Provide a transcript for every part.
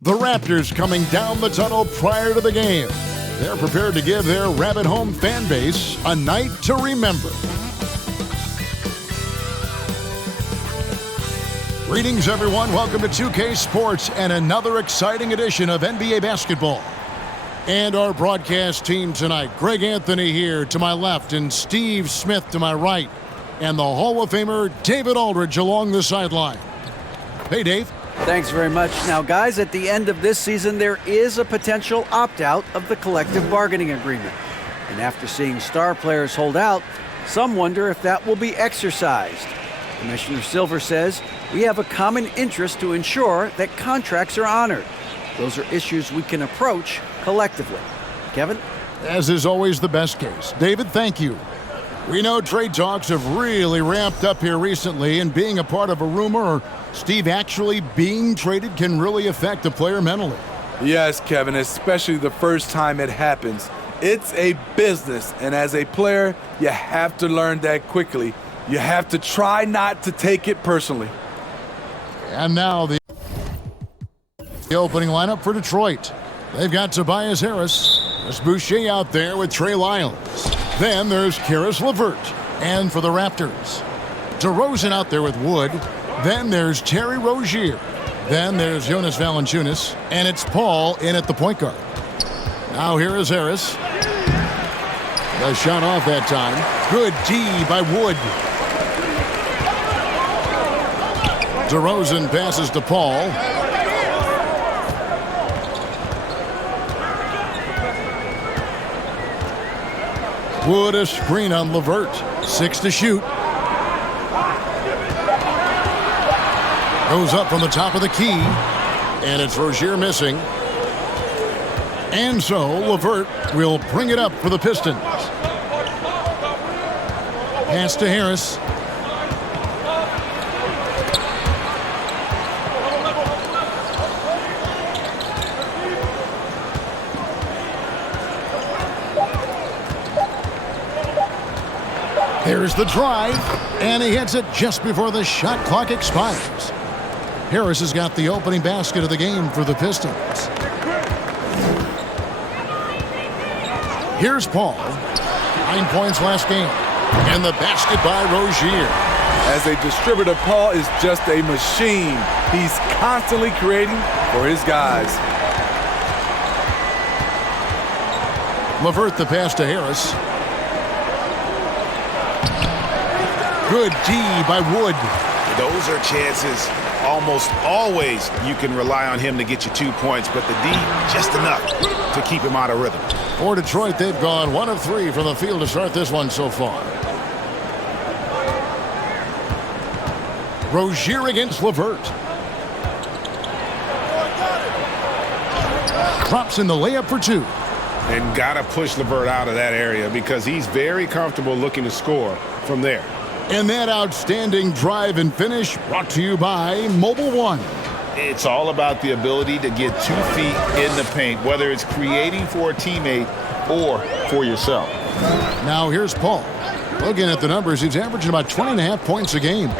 The Raptors coming down the tunnel prior to the game. They're prepared to give their rabid home fan base a night to remember. Greetings, everyone. Welcome to 2K Sports and another exciting edition of NBA basketball. And our broadcast team tonight, Greg Anthony here to my left and Steve Smith to my right. And the Hall of Famer David Aldridge along the sideline. Hey, Dave. Thanks very much. Now, guys, at the end of this season, there is a potential opt-out of the collective bargaining agreement. And after seeing star players hold out, some wonder if that will be exercised. Commissioner Silver says we have a common interest to ensure that contracts are honored. Those are issues we can approach collectively. Kevin? As is always the best case. David, thank you. We know trade talks have really ramped up here recently, and being a part of a rumor or Steve actually being traded can really affect a player mentally. Yes, Kevin, especially the first time it happens. It's a business, and as a player, you have to learn that quickly. You have to try not to take it personally. And now the opening lineup for Detroit. They've got Tobias Harris. There's Boucher out there with Trey Lyles. Then there's Caris LeVert. And for the Raptors, DeRozan out there with Wood. Then there's Terry Rozier. Then there's Jonas Valanciunas. And it's Paul in at the point guard. Now here is Harris. The shot off that time. Good D by Wood. DeRozan passes to Paul. Wood a screen on LeVert. 6 to shoot. Goes up from the top of the key. And it's Rozier missing. And so LeVert will bring it up for the Pistons. Pass to Harris. Here's the drive, and he hits it just before the shot clock expires. Harris has got the opening basket of the game for the Pistons. Here's Paul. 9 points last game. And the basket by Rozier. As a distributor, Paul is just a machine. He's constantly creating for his guys. LeVert the pass to Harris. Good D by Wood. Those are chances almost always you can rely on him to get you 2 points, but the D just enough to keep him out of rhythm. For Detroit, they've gone 1 of 3 from the field to start this one so far. Rozier against LeVert. Drops in the layup for 2. And gotta push LeVert out of that area because he's very comfortable looking to score from there. And that outstanding drive and finish brought to you by Mobile One. It's all about the ability to get 2 feet in the paint, whether it's creating for a teammate or for yourself. Now here's Paul. Looking at the numbers, he's averaging about 20.5 points a game.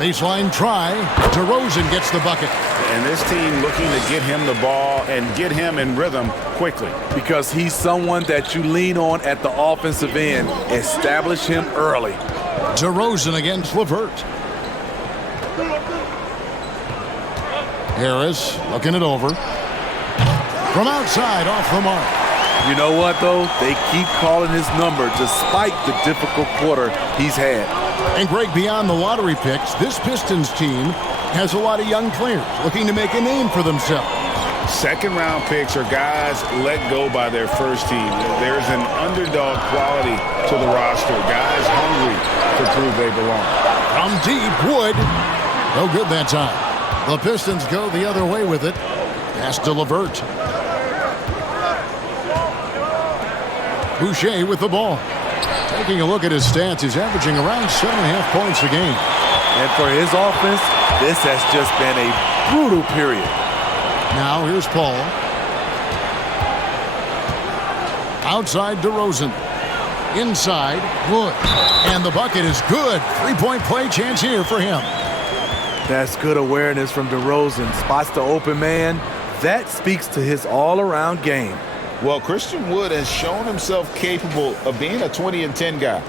Baseline try. DeRozan gets the bucket. And this team looking to get him the ball and get him in rhythm quickly. Because he's someone that you lean on at the offensive end. Establish him early. DeRozan against LeVert. Harris looking it over. From outside, off the mark. You know what, though? They keep calling his number despite the difficult quarter he's had. And Greg, beyond the lottery picks, this Pistons team has a lot of young players looking to make a name for themselves. Second-round picks are guys let go by their first team. There's an underdog quality to the roster. Guys hungry to prove they belong. From deep, Wood. No good that time. The Pistons go the other way with it. Pass to LeVert. Boucher with the ball. Taking a look at his stats, he's averaging around 7.5 points a game. And for his offense, this has just been a brutal period. Now here's Paul. Outside DeRozan. Inside Wood. And the bucket is good. 3-point play chance here for him. That's good awareness from DeRozan. Spots the open man. That speaks to his all-around game. Well, Christian Wood has shown himself capable of being a 20-10 guy,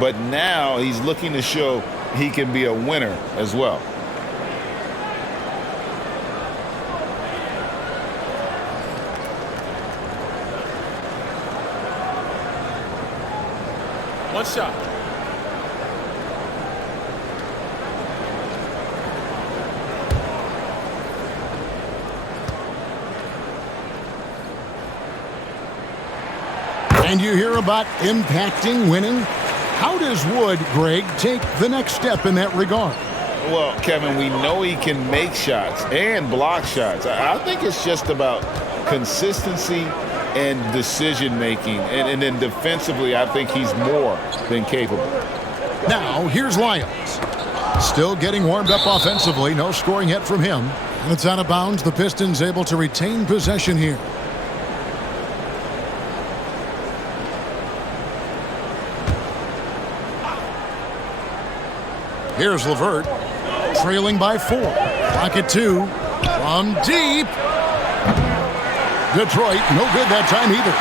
but now he's looking to show he can be a winner as well. One shot. And you hear about impacting winning. How does Wood, Greg, take the next step in that regard? Well, Kevin, we know he can make shots and block shots. I think it's just about consistency and decision-making. And then defensively, I think he's more than capable. Now, here's Lyles. Still getting warmed up offensively. No scoring yet from him. And it's out of bounds. The Pistons able to retain possession here. Here's LeVert, trailing by 4. Clock at 2. From deep. Detroit, no good that time either.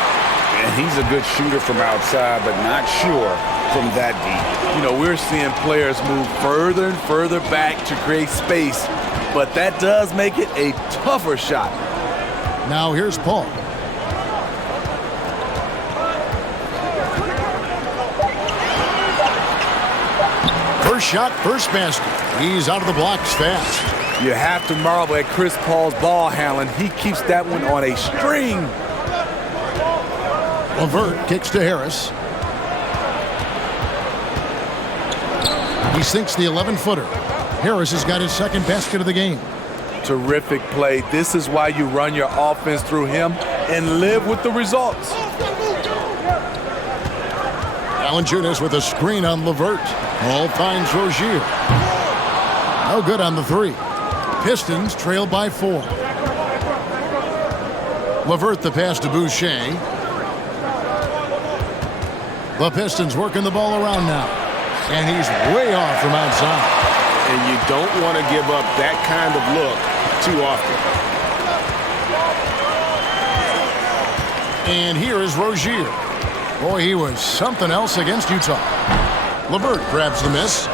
And he's a good shooter from outside, but not sure from that deep. You know, we're seeing players move further and further back to create space, but that does make it a tougher shot. Now here's Paul. First shot, first basket. He's out of the blocks fast. You have to marvel at Chris Paul's ball handling. He keeps that one on a string. LeVert kicks to Harris. He sinks the 11-footer. Harris has got his second basket of the game. Terrific play. This is why you run your offense through him and live with the results. Valanciunas with a screen on LeVert. Paul finds Rozier. No good on the 3. Pistons trail by 4. LeVert the pass to Boucher. The Pistons working the ball around now. And he's way off from outside. And you don't want to give up that kind of look too often. And here is Rozier. Boy, he was something else against Utah. LeVert grabs the miss.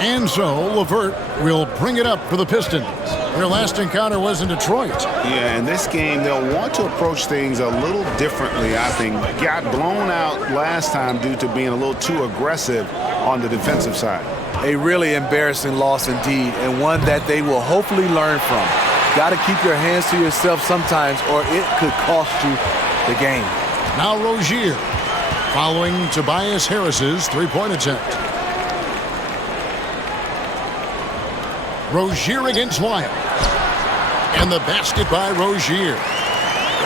And so LeVert will bring it up for the Pistons. Their last encounter was in Detroit. Yeah, in this game, they'll want to approach things a little differently, I think. Got blown out last time due to being a little too aggressive on the defensive side. A really embarrassing loss indeed, and one that they will hopefully learn from. Got to keep your hands to yourself sometimes, or it could cost you the game. Now Rozier, following Tobias Harris's three-point attempt. Rozier against Lyles. And the basket by Rozier.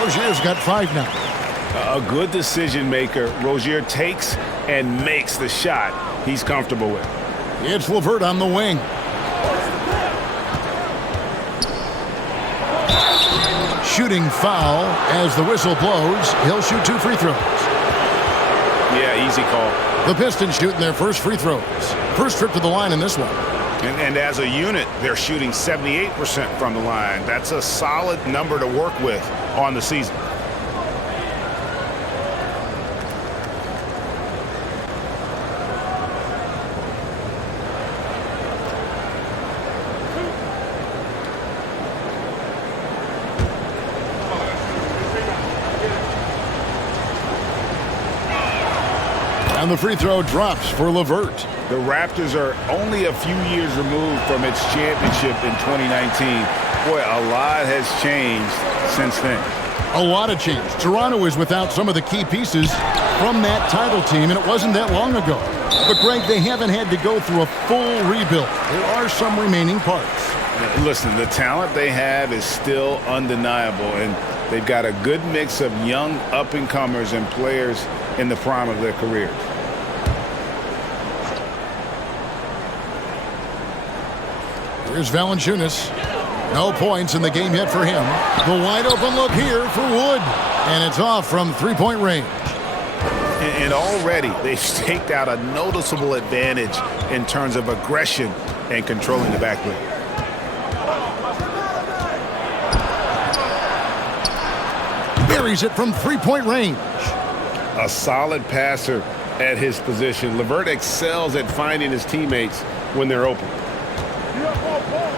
Rozier's got 5 now. A good decision maker. Rozier takes and makes the shot he's comfortable with. It's LeVert on the wing. Shooting foul as the whistle blows. He'll shoot 2 free throws. Yeah, easy call. The Pistons shooting their first free throws. First trip to the line in this one. And as a unit, they're shooting 78% from the line. That's a solid number to work with on the season. And the free throw drops for LeVert. The Raptors are only a few years removed from its championship in 2019. Boy, a lot has changed since then. A lot of change. Toronto is without some of the key pieces from that title team, and it wasn't that long ago. But, Greg, they haven't had to go through a full rebuild. There are some remaining parts. Listen, the talent they have is still undeniable, and they've got a good mix of young up-and-comers and players in the prime of their careers. Here's Valanciunas. No points in the game yet for him. The wide open look here for Wood. And it's off from three-point range. And already they've staked out a noticeable advantage in terms of aggression and controlling the backcourt. Buries it from three-point range. A solid passer at his position. LeVert excels at finding his teammates when they're open.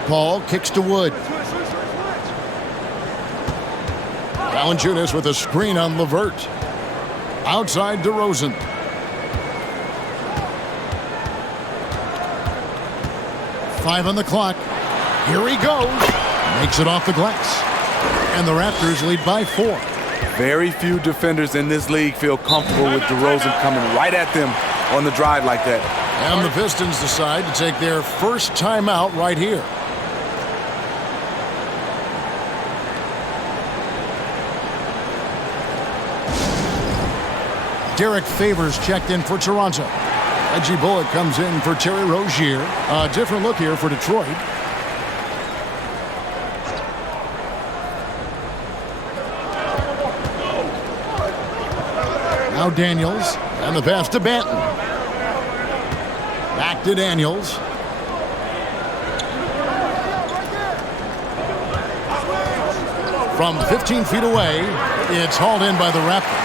Paul kicks to Wood. Valanciunas with a screen on LeVert. Outside DeRozan. Five on the clock. Here he goes. Makes it off the glass. And the Raptors lead by 4. Very few defenders in this league feel comfortable with DeRozan coming right at them on the drive like that. And the Pistons decide to take their first timeout right here. Derek Favors checked in for Toronto. Reggie Bullock comes in for Terry Rozier. A different look here for Detroit. Now Daniels, and the pass to Banton. Back to Daniels. From 15 feet away, it's hauled in by the Raptors.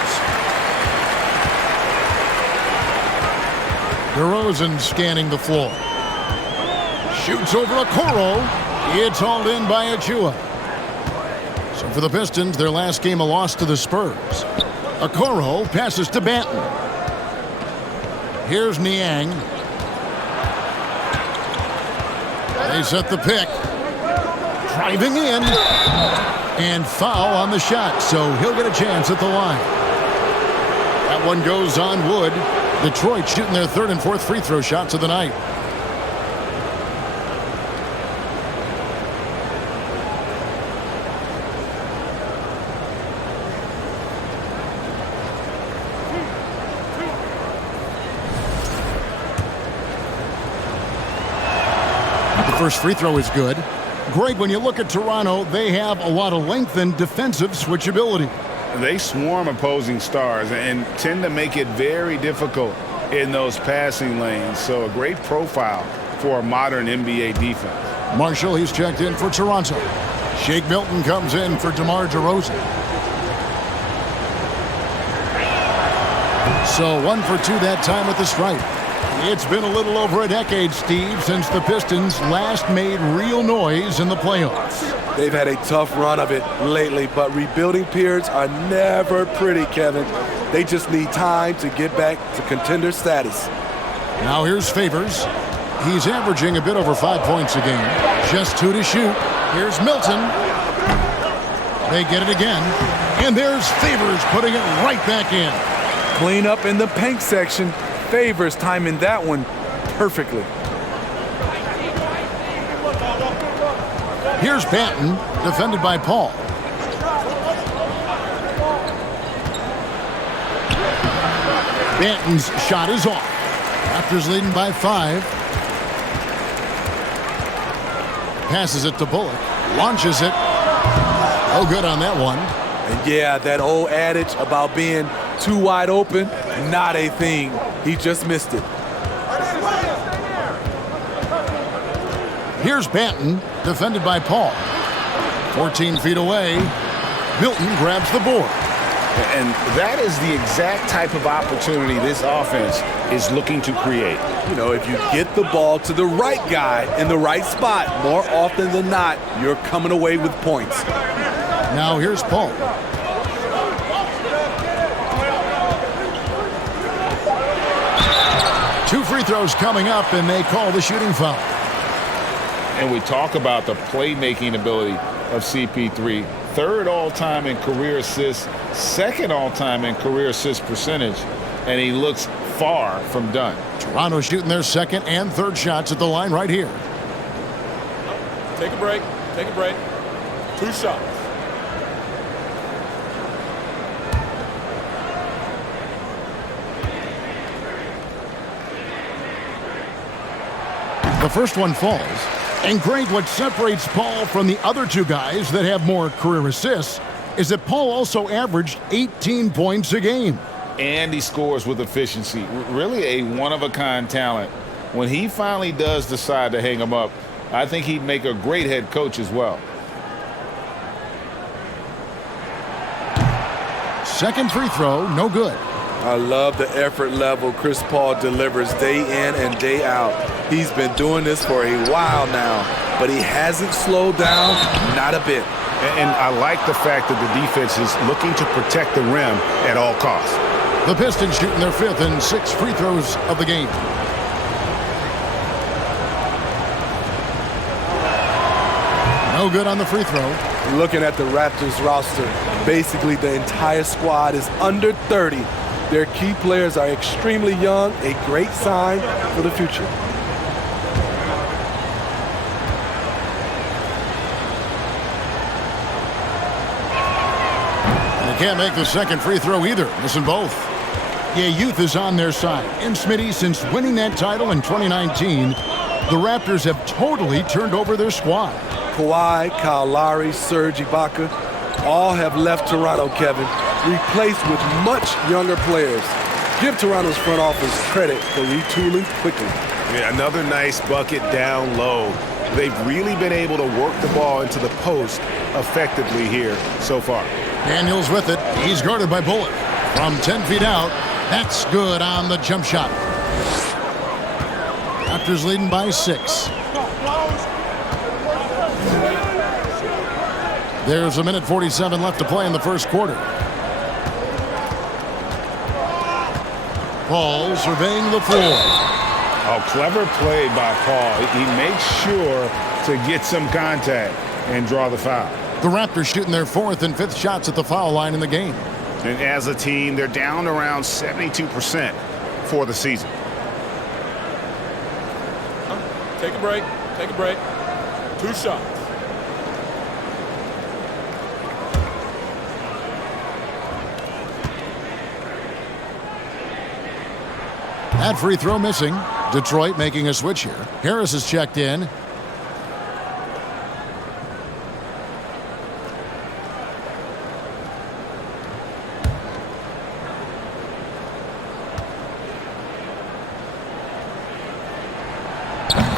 DeRozan scanning the floor. Shoots over Okoro. It's hauled in by Achua. So for the Pistons, their last game a loss to the Spurs. Okoro passes to Banton. Here's Niang. They set the pick. Driving in. And foul on the shot, so he'll get a chance at the line. That one goes on Wood. Detroit shooting their third and fourth free throw shots of the night. The first free throw is good. Greg, when you look at Toronto, they have a lot of length and defensive switchability. They swarm opposing stars and tend to make it very difficult in those passing lanes. So a great profile for a modern NBA defense. Marshall, he's checked in for Toronto. Shake Milton comes in for DeMar DeRozan. So 1 for 2 that time at the stripe. It's been a little over a decade, Steve, since the Pistons last made real noise in the playoffs. They've had a tough run of it lately, but rebuilding periods are never pretty, Kevin. They just need time to get back to contender status. Now here's Favors. He's averaging a bit over 5 points a game. Just 2 to shoot. Here's Milton. They get it again. And there's Favors putting it right back in. Clean up in the paint section. Favors timing that one perfectly. Here's Banton, defended by Paul. Banton's shot is off. Raptors leading by 5. Passes it to Bullock. Launches it. Oh, good on that one. And yeah, that old adage about being too wide open, not a thing. He just missed it. Here's Banton, defended by Paul. 14 feet away. Milton grabs the board. And that is the exact type of opportunity this offense is looking to create. You know, if you get the ball to the right guy in the right spot, more often than not, you're coming away with points. Now here's Paul. Two free throws coming up, and they call the shooting foul. And we talk about the playmaking ability of CP3. Third all-time in career assists, second all-time in career assist percentage, and he looks far from done. Toronto shooting their second and third shots at the line right here. Take a break. Take a break. 2 shots. The first one falls. And Greg, what separates Paul from the other 2 guys that have more career assists is that Paul also averaged 18 points a game. and he scores with efficiency. Really a one-of-a-kind talent. When he finally does decide to hang him up, I think he'd make a great head coach as well. Second free throw, no good. I love the effort level Chris Paul delivers day in and day out. He's been doing this for a while now, but he hasn't slowed down, not a bit. And I like the fact that the defense is looking to protect the rim at all costs. The Pistons shooting their 5th and 6th free throws of the game. No good on the free throw. Looking at the Raptors roster, basically the entire squad is under 30. Their key players are extremely young, a great sign for the future. And they can't make the second free throw either, missing both. Yeah, youth is on their side. And Smitty, since winning that title in 2019, the Raptors have totally turned over their squad. Kawhi, Kyle Lowry, Serge Ibaka, all have left Toronto, Kevin, replaced with much younger players. Give Toronto's front office credit for retooling quickly. Yeah, another nice bucket down low. They've really been able to work the ball into the post effectively here so far. Daniels with it. He's guarded by Bullock. From 10 feet out, that's good on the jump shot. Raptors leading by 6. There's a minute 47 left to play in the first quarter. Paul surveying the floor. Oh, clever play by Paul. He makes sure to get some contact and draw the foul. The Raptors shooting their 4th and 5th shots at the foul line in the game. And as a team, they're down around 72% for the season. Take a break. Take a break. 2 shots. That free throw missing. Detroit making a switch here. Harris is checked in.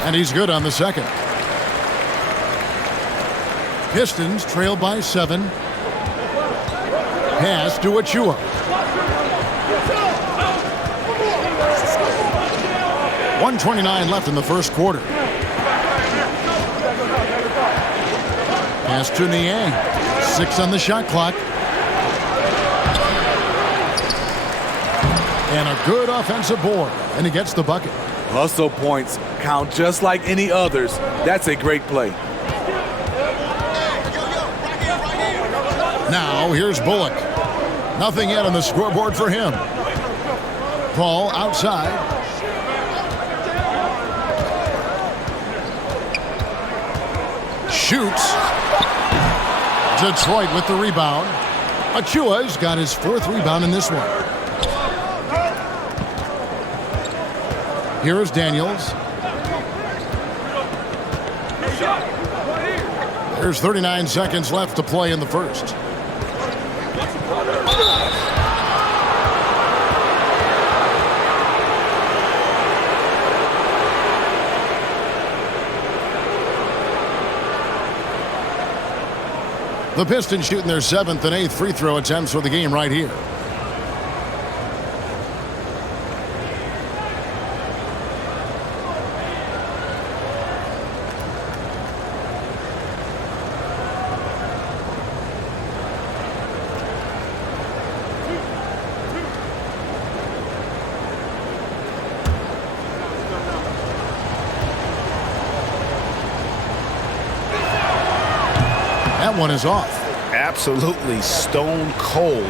And he's good on the second. Pistons trail by 7. Pass to Achua. 1:29 left in the first quarter. Pass to Niang. 6 on the shot clock. And a good offensive board. And he gets the bucket. Hustle points count just like any others. That's a great play. Now here's Bullock. Nothing yet on the scoreboard for him. Paul outside. Shoots. Detroit with the rebound. Achua's got his 4th rebound in this one. Here is Daniels. There's 39 seconds left to play in the first. The Pistons shooting their 7th and 8th free throw attempts for the game right here. That one is off. Absolutely stone cold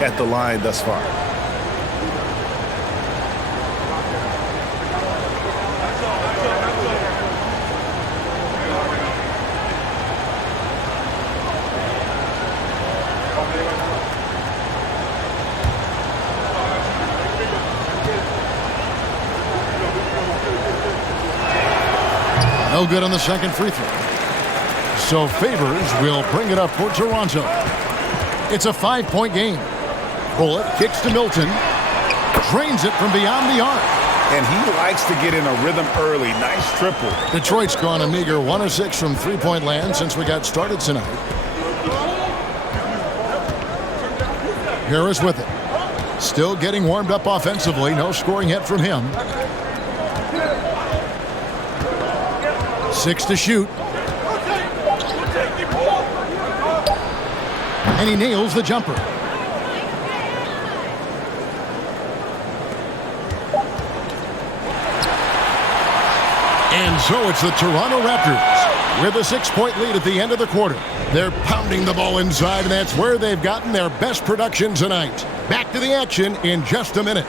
at the line thus far. No good on the second free throw. So Favors will bring it up for Toronto. It's a 5-point game. Bullock kicks to Milton. Drains it from beyond the arc. And he likes to get in a rhythm early. Nice triple. Detroit's gone a meager 1 of 6 from three-point land since we got started tonight. Harris with it. Still getting warmed up offensively. No scoring yet from him. 6 to shoot. And he nails the jumper. And so it's the Toronto Raptors with a 6-point lead at the end of the quarter. They're pounding the ball inside, and that's where they've gotten their best production tonight. Back to the action in just a minute.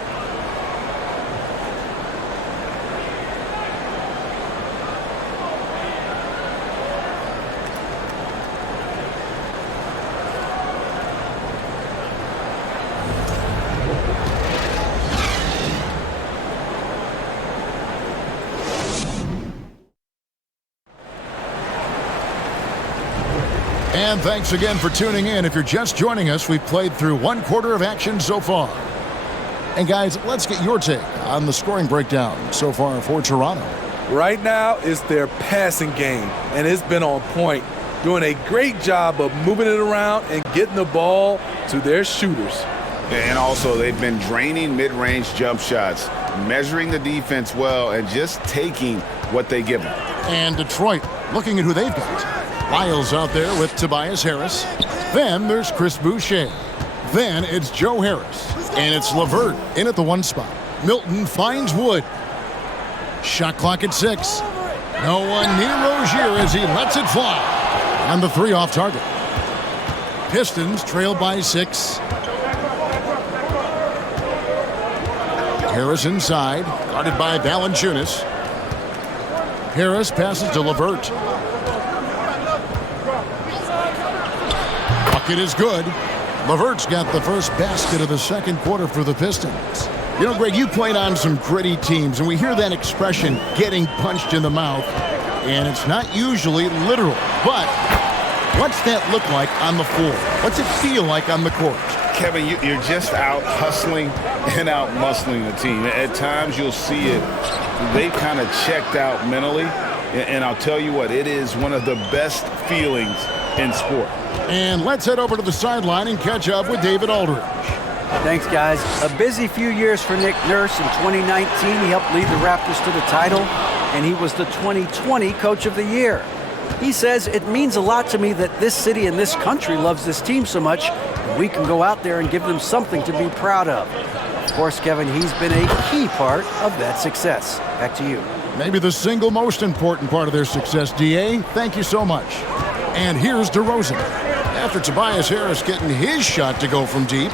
And thanks again for tuning in. If you're just joining us, we've played through 1 quarter of action so far. And guys, let's get your take on the scoring breakdown so far for Toronto. Right now, it's their passing game, and it's been on point, doing a great job of moving it around and getting the ball to their shooters. And also, they've been draining mid-range jump shots, measuring the defense well, and just taking what they give them. And Detroit, looking at who they've got. Lyles out there with Tobias Harris. Then there's Chris Boucher. Then it's Joe Harris. And it's LeVert in at the 1 spot. Milton finds Wood. Shot clock at 6. No one near Rozier as he lets it fly. And the 3 off target. Pistons trail by 6. Harris inside, guarded by Valanciunas. Harris passes to LeVert. Bucket is good. LeVert's got the first basket of the second quarter for the Pistons. You know, Greg, you played on some gritty teams, and we hear that expression, getting punched in the mouth, and it's not usually literal. But what's that look like on the floor? What's it feel like on the court? Kevin, you're just out hustling and out muscling the team. At times you'll see it. They've kind of checked out mentally, and I'll tell you what, it is one of the best feelings in sport. And let's head over to the sideline and catch up with David Aldridge. Thanks, guys. A busy few years for Nick Nurse. In 2019, he helped lead the Raptors to the title, and he was the 2020 Coach of the Year. He says, it means a lot to me that this city and this country loves this team so much, and we can go out there and give them something to be proud of. Of course, Kevin, he's been a key part of that success. Back to you. Maybe the single most important part of their success, D.A. Thank you so much. And here's DeRozan. After Tobias Harris getting his shot to go from deep,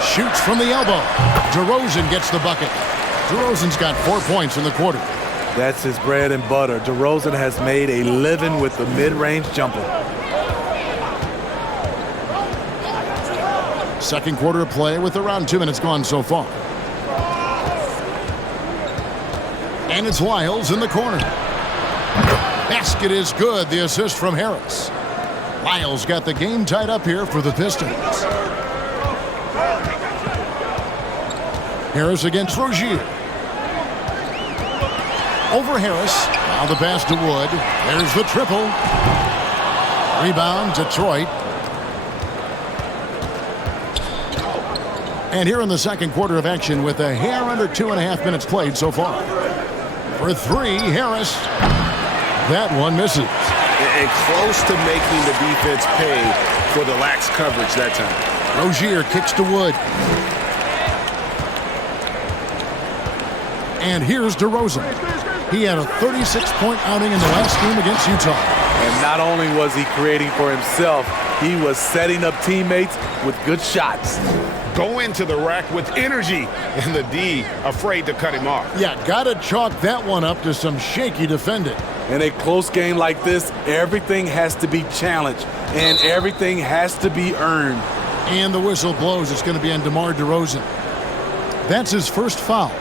shoots from the elbow. DeRozan gets the bucket. DeRozan's got 4 points in the quarter. That's his bread and butter. DeRozan has made a living with the mid-range jumper. Second quarter of play with around 2 minutes gone so far. And it's Lyles in the corner. Basket is good. The assist from Harris. Lyles got the game tied up here for the Pistons. Harris against Rozier. Over Harris. Now the pass to Wood. There's the triple. Rebound, Detroit. And here in the second quarter of action with a hair under 2.5 minutes played so far. For 3, Harris. That one misses. And close to making the defense pay for the lax coverage that time. Rozier kicks to Wood. And here's DeRozan. He had a 36-point outing in the last game against Utah. And not only was he creating for himself, he was setting up teammates with good shots. Go into the rack with energy, and the D afraid to cut him off. Yeah, gotta chalk that one up to some shaky defending. In a close game like this, everything has to be challenged, and everything has to be earned. And the whistle blows. It's going to be on DeMar DeRozan. That's his first foul.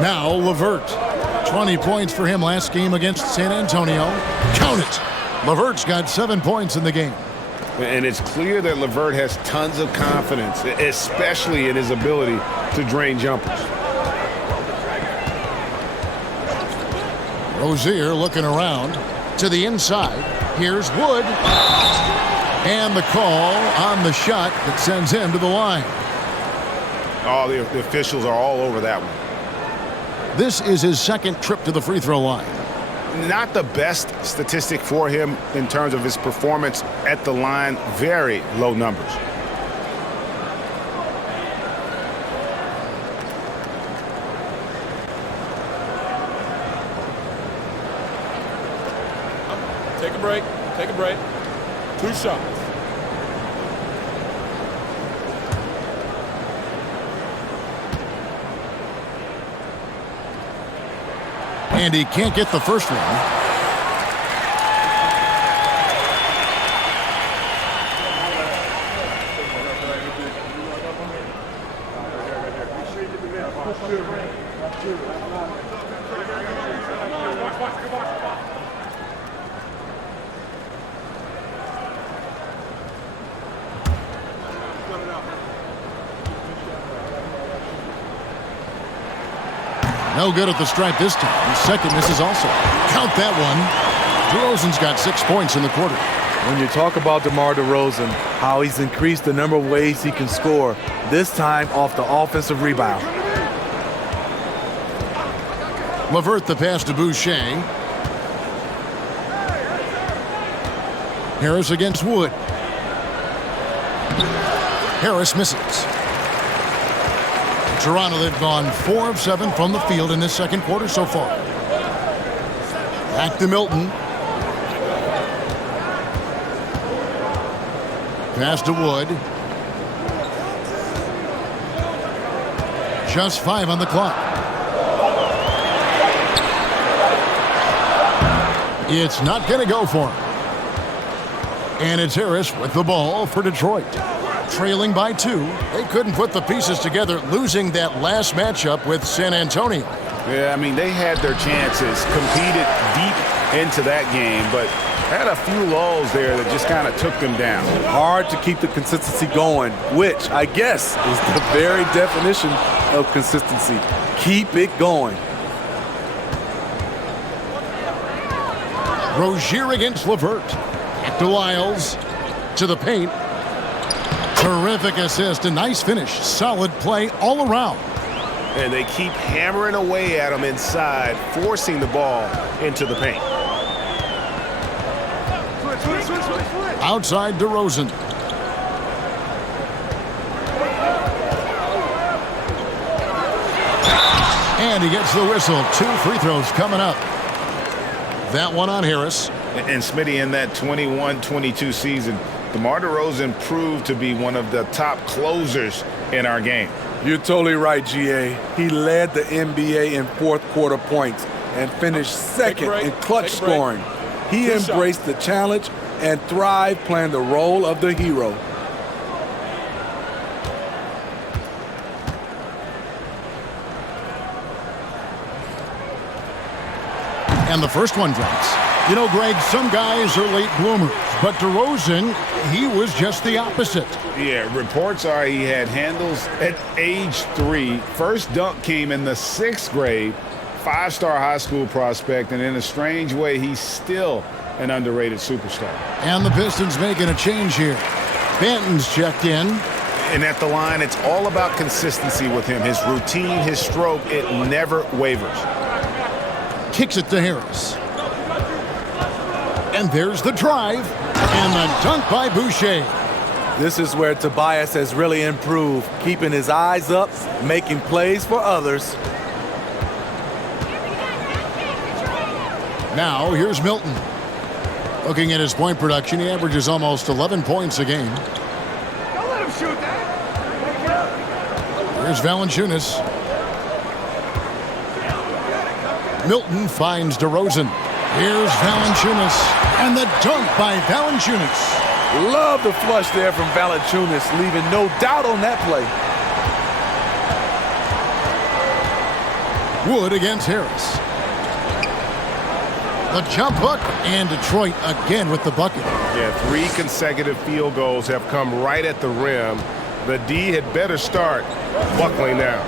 Now LeVert. 20 points for him last game against San Antonio. Count it. LeVert's got 7 points in the game. And it's clear that LeVert has tons of confidence, especially in his ability to drain jumpers. Rozier looking around to the inside. Here's Wood. And the call on the shot that sends him to the line. Oh, the officials are all over that one. This is his second trip to the free throw line. Not the best statistic for him in terms of his performance at the line. Very low numbers. Take a break. Take a break. 2 shots. And he can't get the first one. No good at the stripe this time. The second misses also. Count that one. DeRozan's got 6 points in the quarter. When you talk about DeMar DeRozan, how he's increased the number of ways he can score, this time off the offensive rebound. LeVert the pass to Boucher. Harris against Wood. Harris misses. Toronto, they've gone 4 of 7 from the field in this second quarter so far. Back to Milton. Pass to Wood. Just 5 on the clock. It's not going to go for him. And it's Harris with the ball for Detroit. Trailing by 2. They couldn't put the pieces together, losing that last matchup with San Antonio. Yeah, I mean, they had their chances, competed deep into that game, but had a few lulls there that just kind of took them down. Hard to keep the consistency going, which I guess is the very definition of consistency. Keep it going. Rozier against LeVert. Back to Lyles. To the paint. Terrific assist. A nice finish. Solid play all around. And they keep hammering away at him inside, forcing the ball into the paint. Outside DeRozan. And he gets the whistle. 2 free throws coming up. That one on Harris. And Smitty, in that 21-22 season, DeMar DeRozan proved to be one of the top closers in our game. You're totally right, GA. He led the NBA in fourth quarter points and finished second in clutch scoring. He embraced the challenge and thrived playing the role of the hero. And the first one drops. You know, Greg, some guys are late bloomers, but DeRozan, he was just the opposite. Yeah, reports are he had handles at age 3. First dunk came in the 6th grade. 5-star high school prospect, and in a strange way, he's still an underrated superstar. And the Pistons making a change here. Benton's checked in. And at the line, it's all about consistency with him. His routine, his stroke, it never wavers. Kicks it to Harris. And there's the drive. And the dunk by Boucher. This is where Tobias has really improved, keeping his eyes up, making plays for others. Now, here's Milton. Looking at his point production, he averages almost 11 points a game. Don't let him shoot that. Here's Valanciunas. Milton finds DeRozan. Here's Valanciunas. And the dunk by Valanciunas. Love the flush there from Valanciunas, leaving no doubt on that play. Wood against Harris. The jump hook, and Detroit again with the bucket. Yeah, 3 consecutive field goals have come right at the rim. The D had better start buckling now.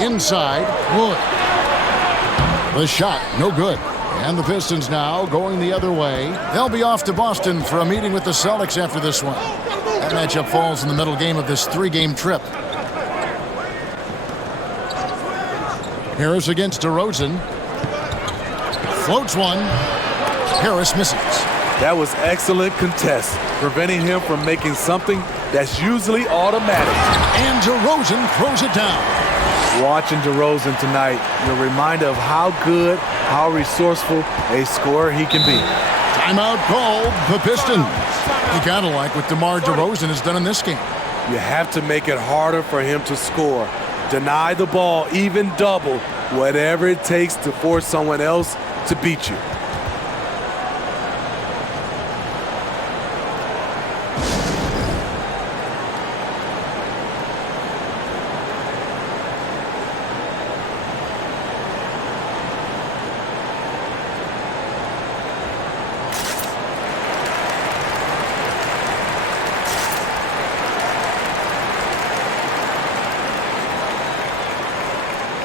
Inside, Wood. The shot, no good. And the Pistons now going the other way. They'll be off to Boston for a meeting with the Celtics after this one. That matchup falls in the middle game of this 3-game trip. Harris against DeRozan. Floats one. Harris misses. That was excellent contest, preventing him from making something that's usually automatic. And DeRozan throws it down. Watching DeRozan tonight, you're reminded of how good, how resourceful a scorer he can be. Timeout called, the Pistons. You gotta like what DeMar DeRozan has done in this game. You have to make it harder for him to score. Deny the ball, even double, whatever it takes to force someone else to beat you.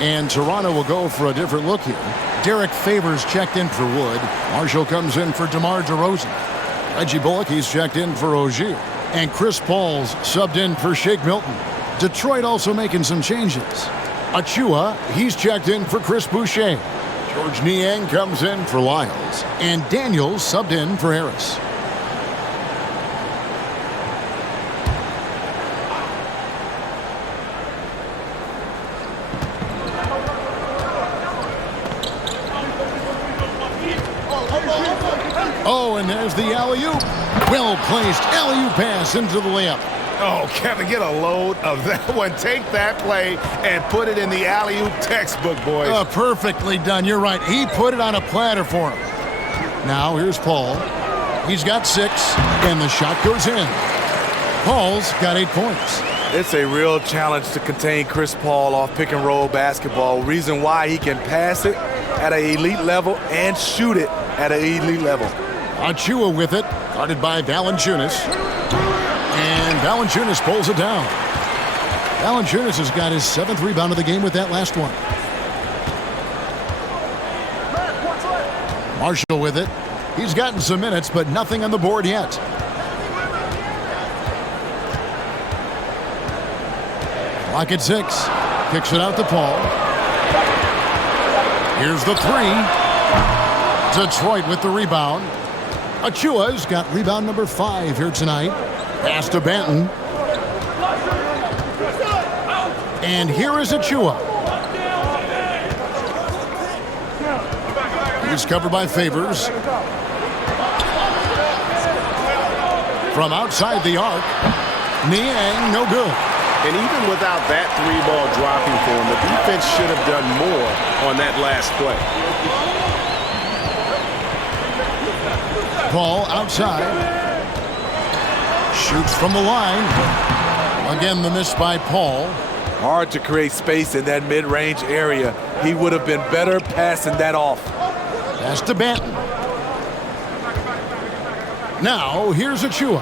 And Toronto will go for a different look here. Derek Favors checked in for Wood. Marshall comes in for DeMar DeRozan. Reggie Bullock, he's checked in for Ogier. And Chris Paul's subbed in for Shake Milton. Detroit also making some changes. Achua, he's checked in for Chris Boucher. George Niang comes in for Lyles. And Daniels subbed in for Harris. Oh, and there's the alley-oop. Well-placed alley-oop pass into the layup. Oh, Kevin, get a load of that one. Take that play and put it in the alley-oop textbook, boys. Perfectly done. You're right. He put it on a platter for him. Now, here's Paul. He's got 6, and the shot goes in. Paul's got 8 points. It's a real challenge to contain Chris Paul off pick-and-roll basketball. Reason why he can pass it at an elite level and shoot it at an elite level. Achua with it, guarded by Valanciunas. And Valanciunas pulls it down. Valanciunas has got his 7th rebound of the game with that last one. Marshall with it. He's gotten some minutes, but nothing on the board yet. Clock at 6. Kicks it out to Paul. Here's the 3. Detroit with the rebound. Achua's got rebound number 5 here tonight. Pass to Banton. And here is Achua. He's covered by Favors. From outside the arc. Niang, no good. And even without that 3-ball dropping for him, the defense should have done more on that last play. Paul outside. Shoots from the line. Again, the miss by Paul. Hard to create space in that mid-range area. He would have been better passing that off. Pass to Banton. Now, here's Achua.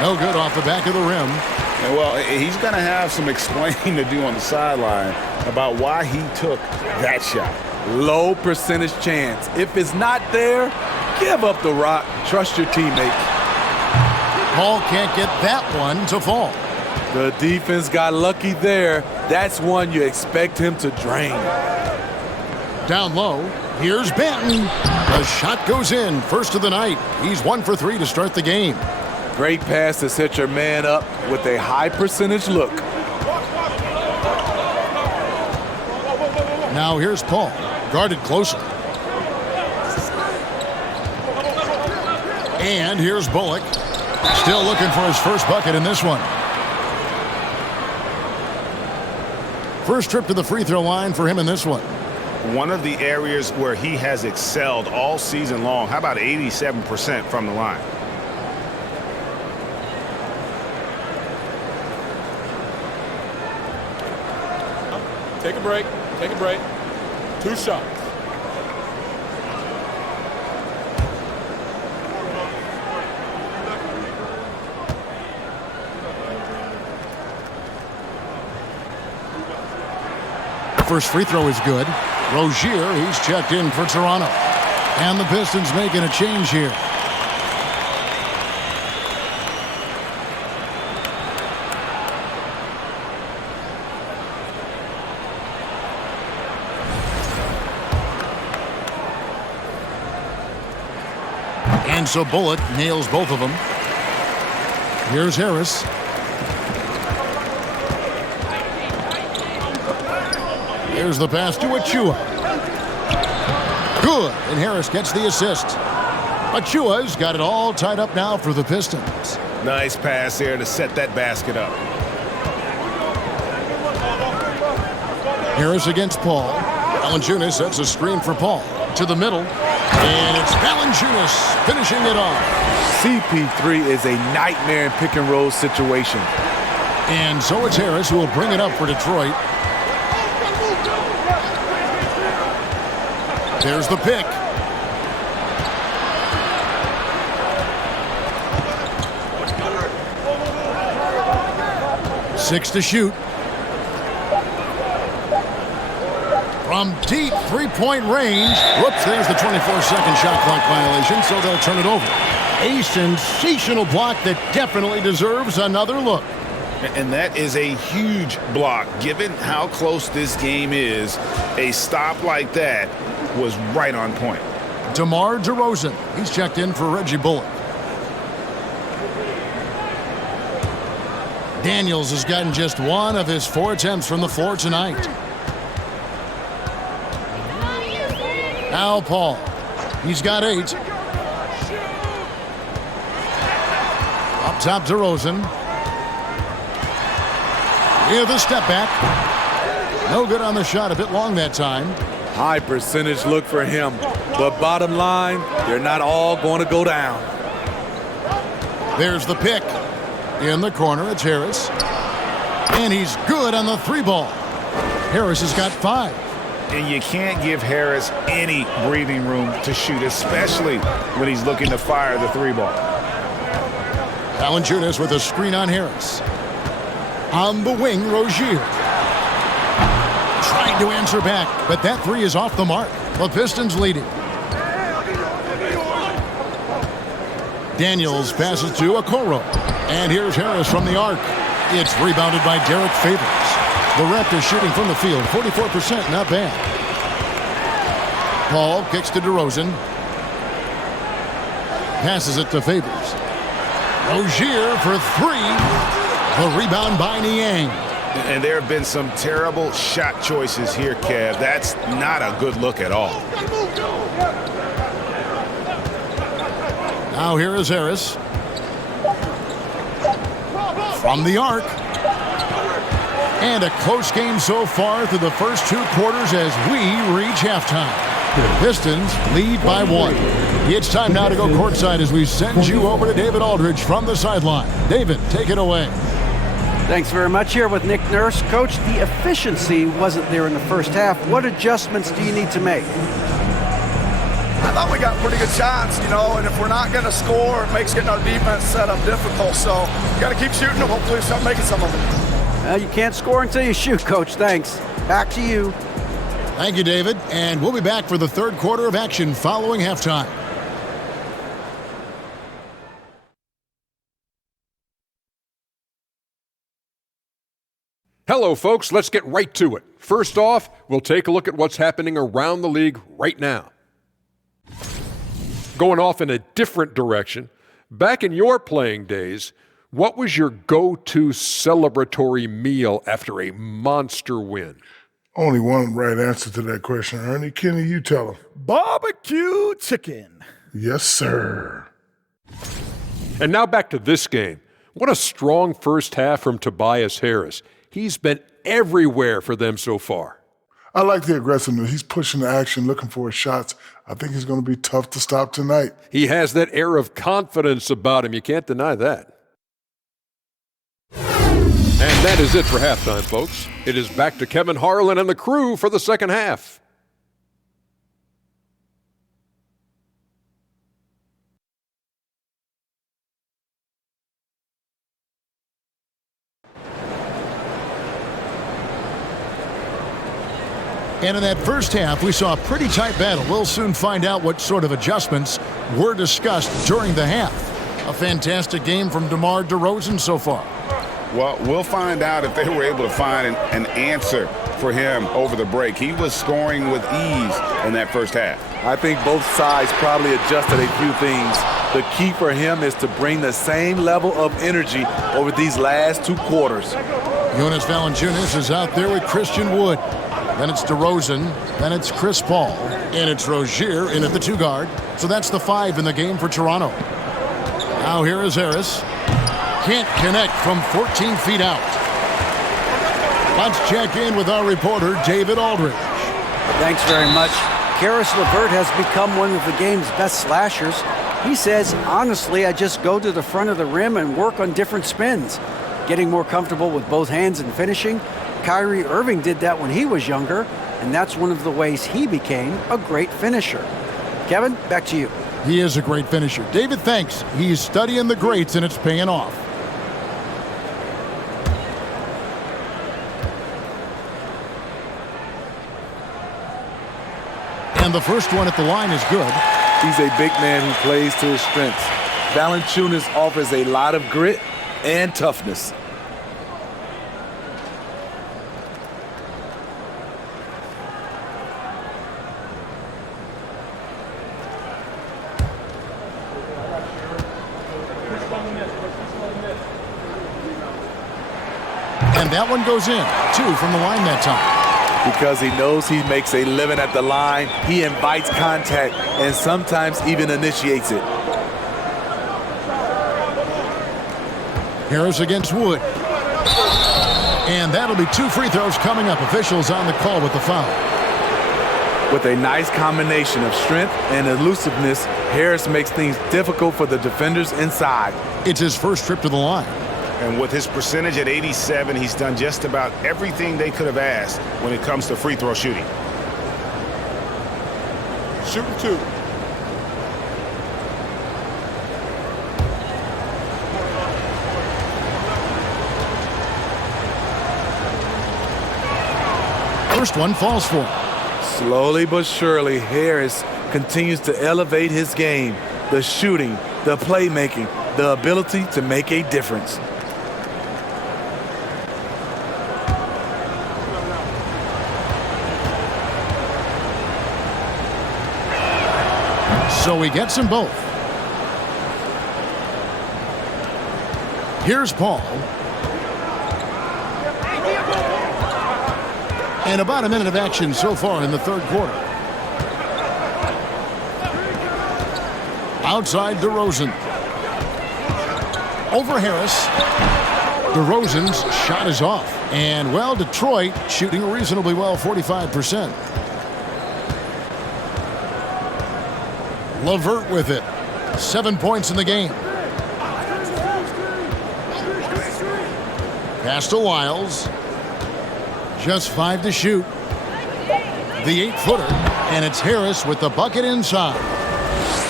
No good off the back of the rim. And well, he's going to have some explaining to do on the sideline about why he took that shot. Low percentage chance. If it's not there, give up the rock. Trust your teammate. Paul can't get that one to fall. The defense got lucky there. That's one you expect him to drain. Down low, here's Banton. The shot goes in, first of the night. He's 1 for 3 to start the game. Great pass to set your man up with a high percentage look. Now here's Paul, guarded closer. And here's Bullock. Still looking for his first bucket in this one. First trip to the free throw line for him in this one. One of the areas where he has excelled all season long. How about 87% from the line? Take a break. Take a break. 2 shots. First free throw is good. Rozier, he's checked in for Toronto. And the Pistons making a change here. And so Bullock nails both of them. Here's Harris. Here's the pass to Achua. Good, and Harris gets the assist. Achua's got it all tied up now for the Pistons. Nice pass there to set that basket up. Harris against Paul. Valanciunas sets a screen for Paul. To the middle. And it's Valanciunas finishing it off. CP3 is a nightmare in pick-and-roll situation. And so it's Harris who will bring it up for Detroit. There's the pick. Six to shoot. From deep three-point range. Whoops, there's the 24-second shot clock violation, so they'll turn it over. A sensational block that definitely deserves another look. And that is a huge block. Given how close this game is, a stop like that was right on point. DeMar DeRozan, he's checked in for Reggie Bullock. Daniels has gotten just one of his 4 attempts from the floor tonight. Now Paul, he's got 8. Up top DeRozan. Yeah, the step back. No good on the shot, a bit long that time. High percentage look for him. But bottom line, they're not all going to go down. There's the pick. In the corner, it's Harris. And he's good on the 3-ball. Harris has got 5. And you can't give Harris any breathing room to shoot, especially when he's looking to fire the 3-ball. Valanciunas with a screen on Harris. On the wing, Rozier. Trying to answer back, but that 3 is off the mark. The Pistons leading. Daniels passes to Okoro. And here's Harris from the arc. It's rebounded by Derek Favors. The Raptors shooting from the field, 44%, not bad. Paul kicks to DeRozan. Passes it to Favors. Rozier for 3. The rebound by Niang. And there have been some terrible shot choices here, Kev. That's not a good look at all. Now here is Harris. From the arc. And a close game so far through the first 2 quarters as we reach halftime. The Pistons lead by 1. It's time now to go courtside as we send you over to David Aldridge from the sideline. David, take it away. Thanks very much. Here with Nick Nurse. Coach, the efficiency wasn't there in the first half. What adjustments do you need to make? I thought we got pretty good shots, and if we're not going to score, it makes getting our defense set up difficult. So you got to keep shooting and hopefully start making some of them. You can't score until you shoot, Coach. Thanks. Back to you. Thank you, David. And we'll be back for the third quarter of action following halftime. Hello, folks. Let's get right to it. First off, we'll take a look at what's happening around the league right now. Going off in a different direction, back in your playing days, what was your go-to celebratory meal after a monster win? Only one right answer to that question, Ernie. Kenny, you tell him. Barbecue chicken. Yes, sir. And now back to this game. What a strong first half from Tobias Harris. He's been everywhere for them so far. I like the aggressiveness. He's pushing the action, looking for his shots. I think he's going to be tough to stop tonight. He has that air of confidence about him. You can't deny that. And that is it for halftime, folks. It is back to Kevin Harlan and the crew for the second half. And in that first half, we saw a pretty tight battle. We'll soon find out what sort of adjustments were discussed during the half. A fantastic game from DeMar DeRozan so far. Well, we'll find out if they were able to find an answer for him over the break. He was scoring with ease in that first half. I think both sides probably adjusted a few things. The key for him is to bring the same level of energy over these last 2 quarters. Jonas Valanciunas is out there with Christian Wood. Then it's DeRozan. Then it's Chris Paul. And it's Rozier in at the 2 guard. So that's the 5 in the game for Toronto. Now here is Harris. Can't connect from 14 feet out. Let's check in with our reporter, David Aldridge. Thanks very much. Karis LeVert has become one of the game's best slashers. He says, honestly, I just go to the front of the rim and work on different spins. Getting more comfortable with both hands and finishing. Kyrie Irving did that when he was younger, and that's one of the ways he became a great finisher. Kevin, back to you. He is a great finisher. David, thanks. He's studying the greats, and it's paying off. And the first one at the line is good. He's a big man who plays to his strengths. Valanciunas offers a lot of grit and toughness. And that one goes in. 2 from the line that time. Because he knows he makes a living at the line, he invites contact and sometimes even initiates it. Harris against Wood. And that'll be 2 free throws coming up. Officials on the call with the foul. With a nice combination of strength and elusiveness, Harris makes things difficult for the defenders inside. It's his first trip to the line. And with his percentage at 87, he's done just about everything they could have asked when it comes to free throw shooting. Shooting 2. First one falls for him. Slowly but surely, Harris continues to elevate his game. The shooting, the playmaking, the ability to make a difference. So he gets them both. Here's Paul. And about a minute of action so far in the third quarter. Outside DeRozan. Over Harris. DeRozan's shot is off. And, well, Detroit shooting reasonably well, 45%. LeVert with it. 7 points in the game. Pass to Lyles. Just 5 to shoot. The 8-footer. And it's Harris with the bucket inside.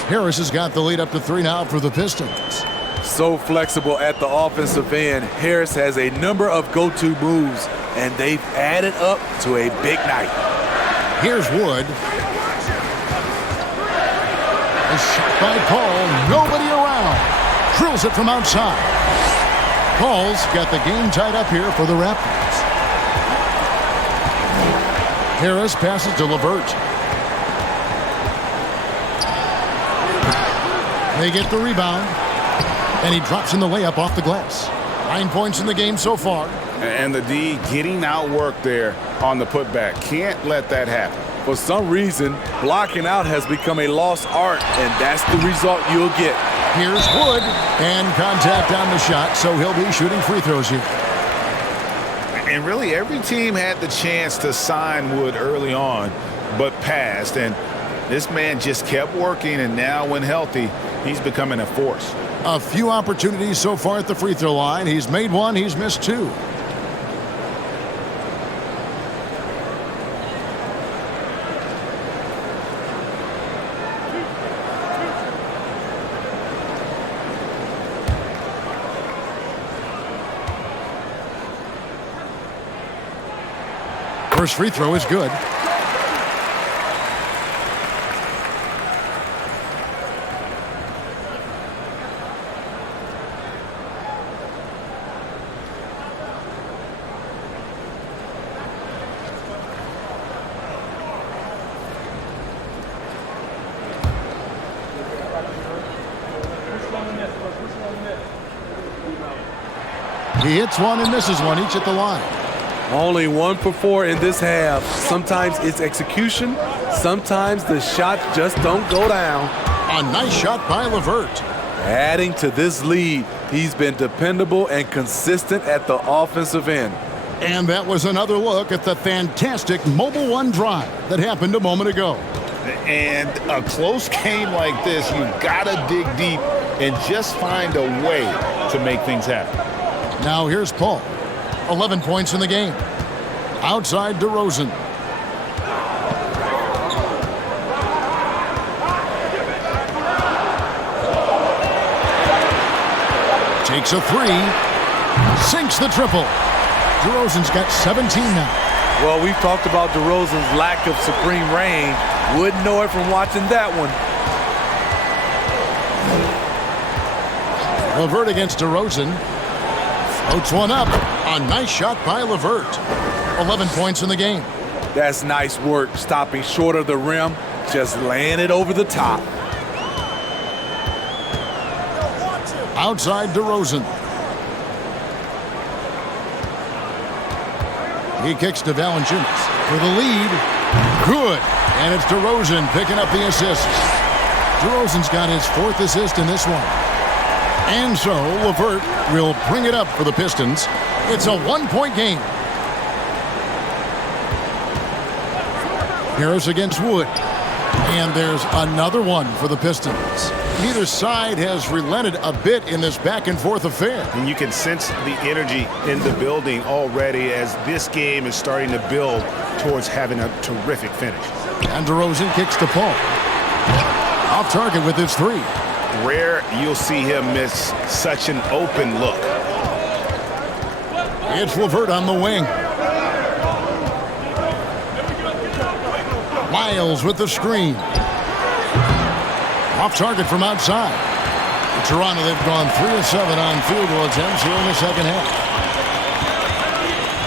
Harris has got the lead up to 3 now for the Pistons. So flexible at the offensive end. Harris has a number of go-to moves, and they've added up to a big night. Here's Wood. A shot by Paul. Nobody around. Drills it from outside. Paul's got the game tied up here for the Raptors. Harris passes to LeVert. They get the rebound. And he drops in the layup off the glass. 9 points in the game so far. And the D getting outworked there on the putback. Can't let that happen. For some reason, blocking out has become a lost art, and that's the result you'll get. Here's Wood, and contact on the shot, so he'll be shooting free throws here. And really, every team had the chance to sign Wood early on, but passed. And this man just kept working, and now when healthy, he's becoming a force. A few opportunities so far at the free throw line. He's made 1, he's missed 2. First free throw is good. He hits one and misses one, each at the line. Only 1 for 4 in this half. Sometimes it's execution. Sometimes the shots just don't go down. A nice shot by LeVert. Adding to this lead, he's been dependable and consistent at the offensive end. And that was another look at the fantastic Mobile One drive that happened a moment ago. And a close game like this, you've got to dig deep and just find a way to make things happen. Now here's Paul. 11 points in the game. Outside DeRozan. Takes a three. Sinks the triple. DeRozan's got 17 now. Well, we've talked about DeRozan's lack of supreme range. Wouldn't know it from watching that one. LeVert against DeRozan. Floats one up. A nice shot by LeVert. 11 points in the game. That's nice work, stopping short of the rim, just laying it over the top. Outside DeRozan. He kicks to Valanciunas for the lead. Good. And it's DeRozan picking up the assists. DeRozan's got his 4th assist in this one. And so LeVert will bring it up for the Pistons. It's a 1-point game. Harris against Wood. And there's another one for the Pistons. Neither side has relented a bit in this back-and-forth affair. And you can sense the energy in the building already as this game is starting to build towards having a terrific finish. And DeRozan kicks to Paul. Off target with his 3. Rare you'll see him miss such an open look. It's LeVert on the wing. Miles with the screen. Off target from outside. Toronto, they've gone 3 of 7 on field goal attempts here in the second half.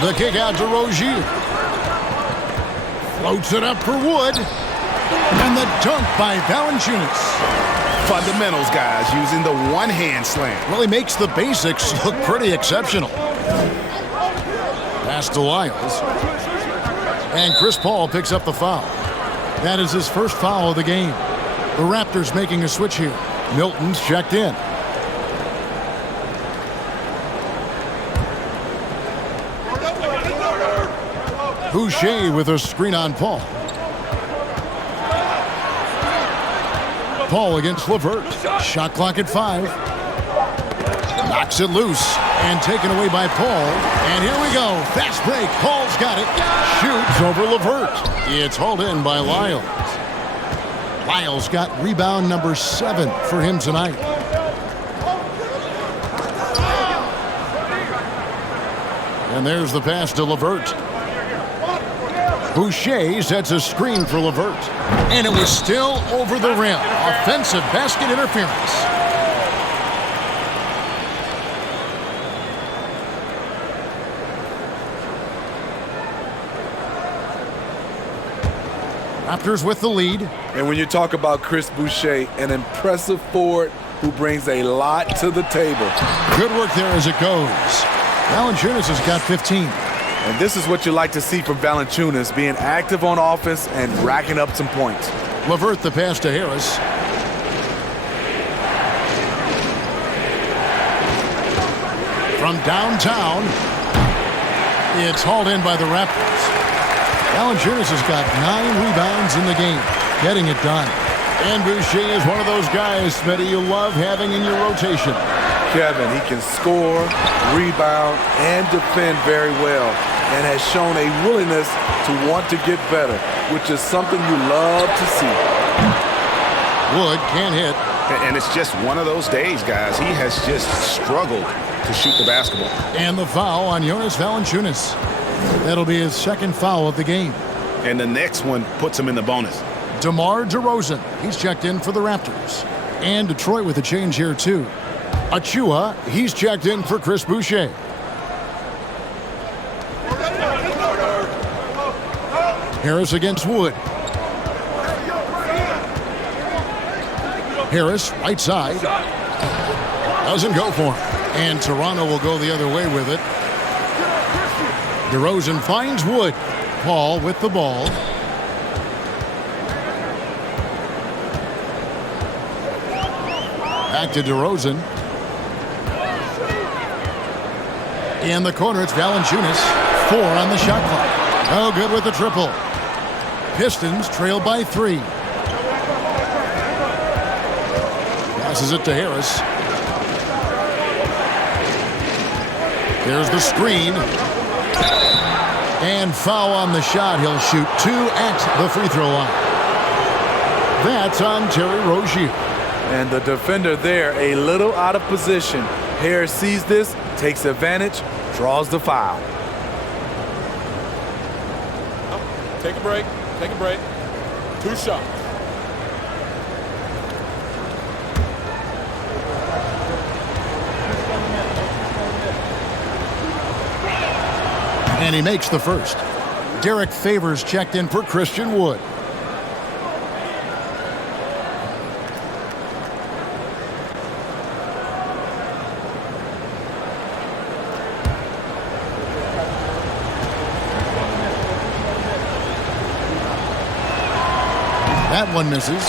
The kick out to Rozier. Floats it up for Wood. And the dunk by Valanciunas. Fundamentals, guys, using the one-hand slam. Really makes the basics look pretty exceptional. Pass to Lyles. And Chris Paul picks up the foul. That is his first foul of the game. The Raptors making a switch here. Milton's checked in. Boucher with a screen on Paul. Paul against LeVert. Shot clock at 5. Knocks it loose and taken away by Paul. And here we go. Fast break. Paul's got it. Shoots over LeVert. It's hauled in by Lyles. Lyles got rebound number 7 for him tonight. And there's the pass to LeVert. Boucher sets a screen for LeVert. And it was still over the rim. Offensive basket interference. Raptors with the lead. And when you talk about Chris Boucher, an impressive forward who brings a lot to the table. Good work there as it goes. Valanciunas has got 15. And this is what you like to see from Valanciunas, being active on offense and racking up some points. LeVert the pass to Harris. From downtown, it's hauled in by the Raptors. Valanciunas has got 9 rebounds in the game, getting it done. And Boucher is one of those guys, Smitty, you love having in your rotation. Kevin, he can score, rebound, and defend very well, and has shown a willingness to want to get better, which is something you love to see. Wood can't hit. And it's just one of those days, guys. He has just struggled to shoot the basketball. And the foul on Jonas Valanciunas. That'll be his second foul of the game. And the next one puts him in the bonus. DeMar DeRozan, he's checked in for the Raptors. And Detroit with a change here, too. Achua, he's checked in for Chris Boucher. Harris against Wood. Harris, right side. Doesn't go for him. And Toronto will go the other way with it. DeRozan finds Wood. Paul with the ball. Back to DeRozan. In the corner, it's Valanciunas. 4 on the shot clock. Oh, good with the triple. Pistons trail by 3. Passes it to Harris. There's the screen. And foul on the shot. He'll shoot 2 at the free throw line. That's on Terry Rozier. And the defender there a little out of position. Harris sees this, takes advantage, draws the foul. Take a break. Take a break. 2 shots. And he makes the first. Derek Favors checked in for Christian Wood. That one misses.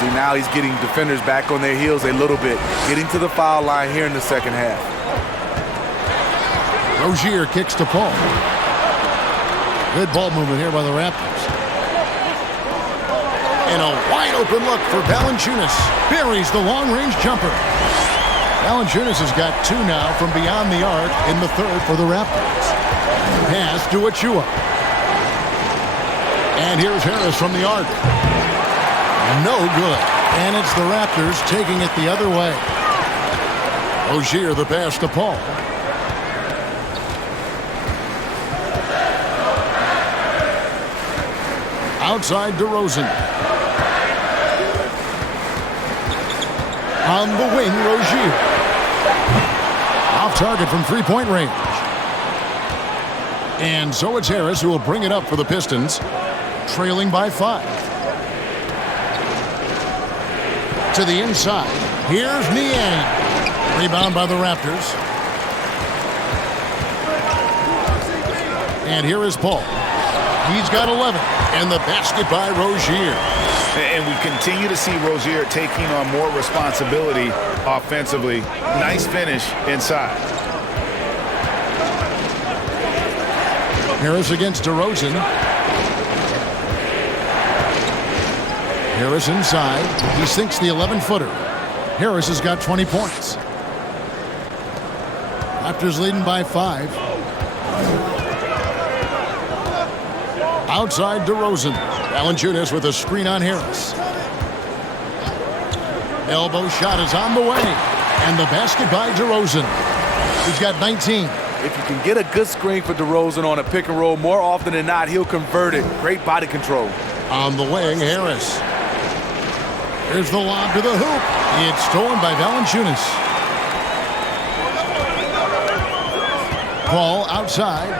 See, now he's getting defenders back on their heels a little bit, getting to the foul line here in the second half. Rozier kicks to Paul. Good ball movement here by the Raptors. And a wide open look for Valanciunas. Buries the long-range jumper. Valanciunas has got 2 now from beyond the arc in the third for the Raptors. Pass to Achua. And here's Harris from the arc. No good. And it's the Raptors taking it the other way. Rozier the pass to Paul. Outside DeRozan. On the wing, Rozier. Off target from three-point range. And so it's Harris who will bring it up for the Pistons, trailing by 5. To the inside. Here's Niang. Rebound by the Raptors. And here is Paul. He's got 11. And the basket by Rozier. And we continue to see Rozier taking on more responsibility offensively. Nice finish inside. Harris against DeRozan. Harris inside. He sinks the 11-footer. Harris has got 20 points. Raptors leading by 5. Outside DeRozan. Valanciunas with a screen on Harris. Elbow shot is on the way. And the basket by DeRozan. He's got 19. If you can get a good screen for DeRozan on a pick and roll, more often than not, he'll convert it. Great body control. On the wing, Harris. Here's the lob to the hoop. It's stolen by Valanciunas. Paul outside.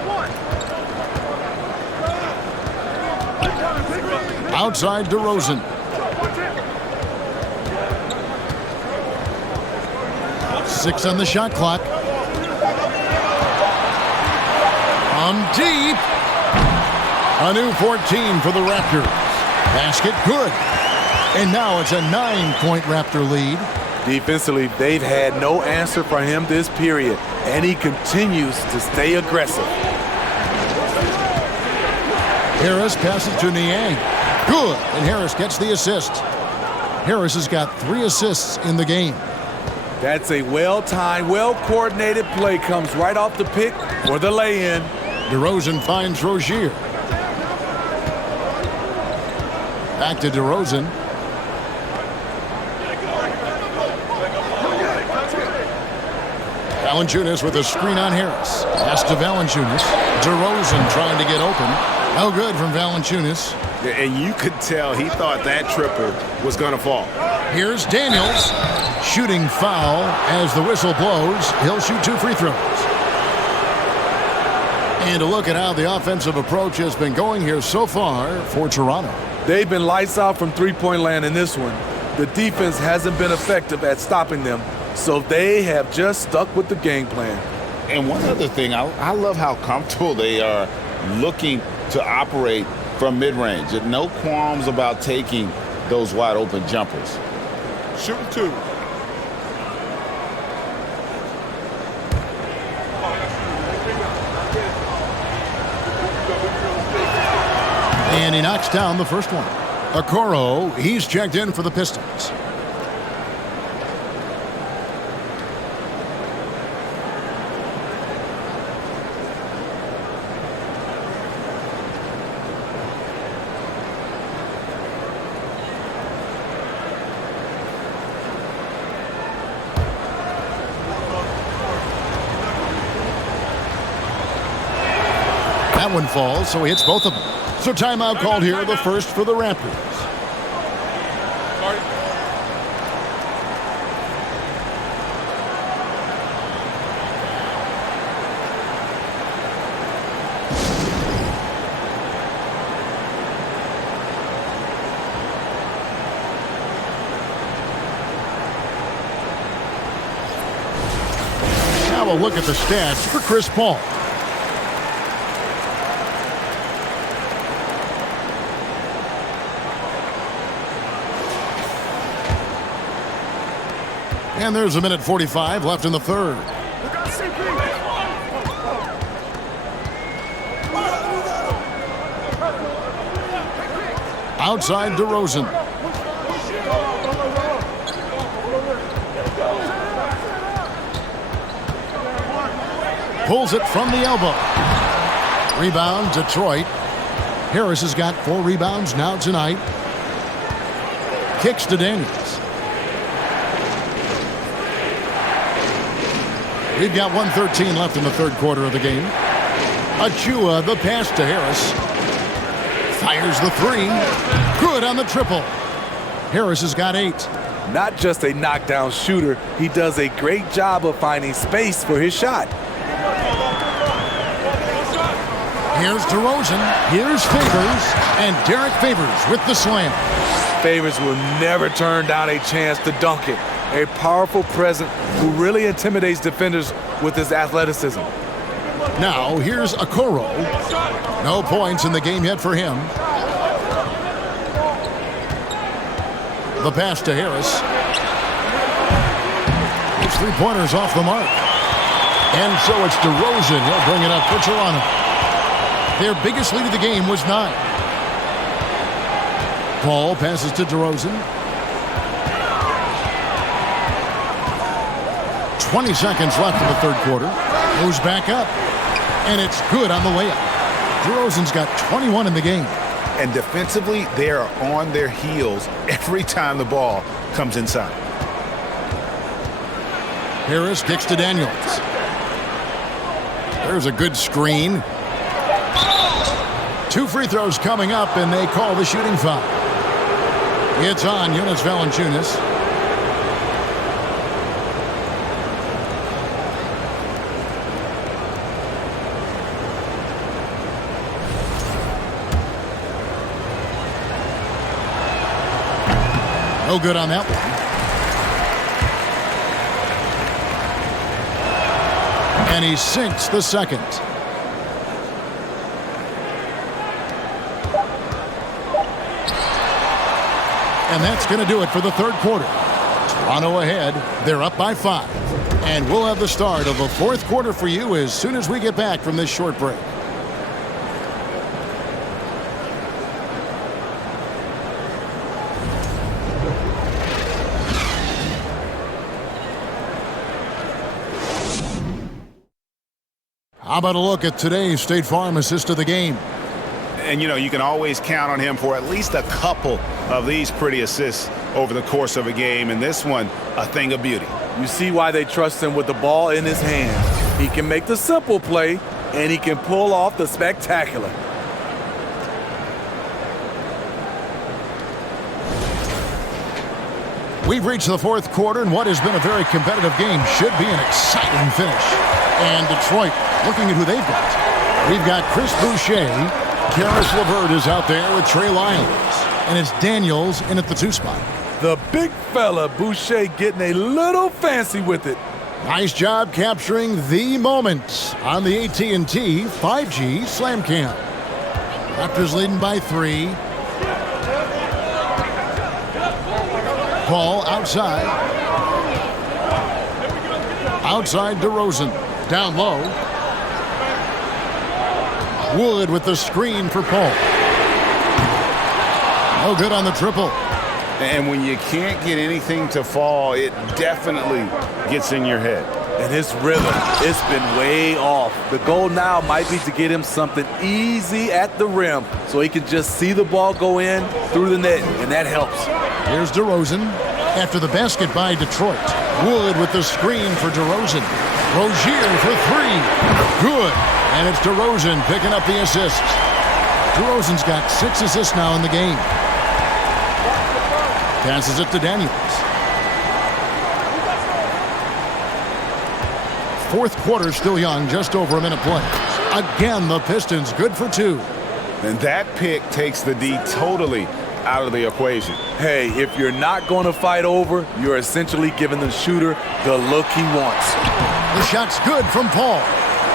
Outside DeRozan. Six on the shot clock. From deep. A new 14 for the Raptors. Basket good. And now it's a 9-point Raptor lead. Defensively, they've had no answer for him this period, and he continues to stay aggressive. Harris passes to Niang. Good, and Harris gets the assist. Harris has got 3 assists in the game. That's a well-timed, well-coordinated play. Comes right off the pick for the lay-in. DeRozan finds Rozier. Back to DeRozan. Valanciunas with a screen on Harris. Pass to Valanciunas. DeRozan trying to get open. No good from Valanciunas. And you could tell he thought that triple was going to fall. Here's Daniels. Shooting foul as the whistle blows. He'll shoot 2 free throws. And a look at how the offensive approach has been going here so far for Toronto. They've been lights out from three-point land in this one. The defense hasn't been effective at stopping them, so they have just stuck with the game plan. And one other thing, I love how comfortable they are looking to operate from mid-range. No qualms about taking those wide-open jumpers. Shooting 2. And he knocks down the first one. Okoro, he's checked in for the Pistons. That one falls, so he hits both of them. So timeout called here, the first for the Raptors. Now a look at the stats for Chris Paul. And there's a minute 45 left in the third. Outside DeRozan. Pulls it from the elbow. Rebound, Detroit. Harris has got 4 rebounds now tonight. Kicks to Daniels. We've got 1:13 left in the third quarter of the game. Achua, the pass to Harris. Fires the 3. Good on the triple. Harris has got 8. Not just a knockdown shooter, he does a great job of finding space for his shot. Here's DeRozan. Here's Favors. And Derek Favors with the slam. Favors will never turn down a chance to dunk it. A powerful presence who really intimidates defenders with his athleticism. Now, here's Okoro. No points in the game yet for him. The pass to Harris. His 3-pointers off the mark. And so it's DeRozan. He'll bring it up for Toronto. Their biggest lead of the game was 9. Paul passes to DeRozan. 20 seconds left in the third quarter. Goes back up. And it's good on the layup. DeRozan's got 21 in the game. And defensively, they are on their heels every time the ball comes inside. Harris kicks to Daniels. There's a good screen. 2 free throws coming up, and they call the shooting foul. It's on Jonas Valanciunas. No good on that one. And he sinks the second. And that's going to do it for the third quarter. Toronto ahead. They're up by 5. And we'll have the start of the fourth quarter for you as soon as we get back from this short break. How about a look at today's State Farm assist of the game? And, you know, you can always count on him for at least a couple of these pretty assists over the course of a game, and this one, a thing of beauty. You see why they trust him with the ball in his hands. He can make the simple play, and he can pull off the spectacular. We've reached the fourth quarter, and what has been a very competitive game should be an exciting finish. And Detroit, looking at who they've got. We've got Chris Boucher. Karis LeVert is out there with Trey Lyles. And it's Daniels in at the 2 spot. The big fella, Boucher, getting a little fancy with it. Nice job capturing the moment on the AT&T 5G Slam Cam. Raptors leading by 3. Paul outside. Outside DeRozan. Down low. Wood with the screen for Paul. No good on the triple. And when you can't get anything to fall, it definitely gets in your head. And his rhythm, it's been way off. The goal now might be to get him something easy at the rim so he can just see the ball go in through the net, and that helps. Here's DeRozan after the basket by Detroit. Wood with the screen for DeRozan. Rozier for 3. Good. And it's DeRozan picking up the assist. DeRozan's got 6 assists now in the game. Passes it to Daniels. Fourth quarter still young, just over a minute play. Again, the Pistons good for 2. And that pick takes the D totally out of the equation. Hey, if you're not going to fight over, you're essentially giving the shooter the look he wants. The shot's good from Paul.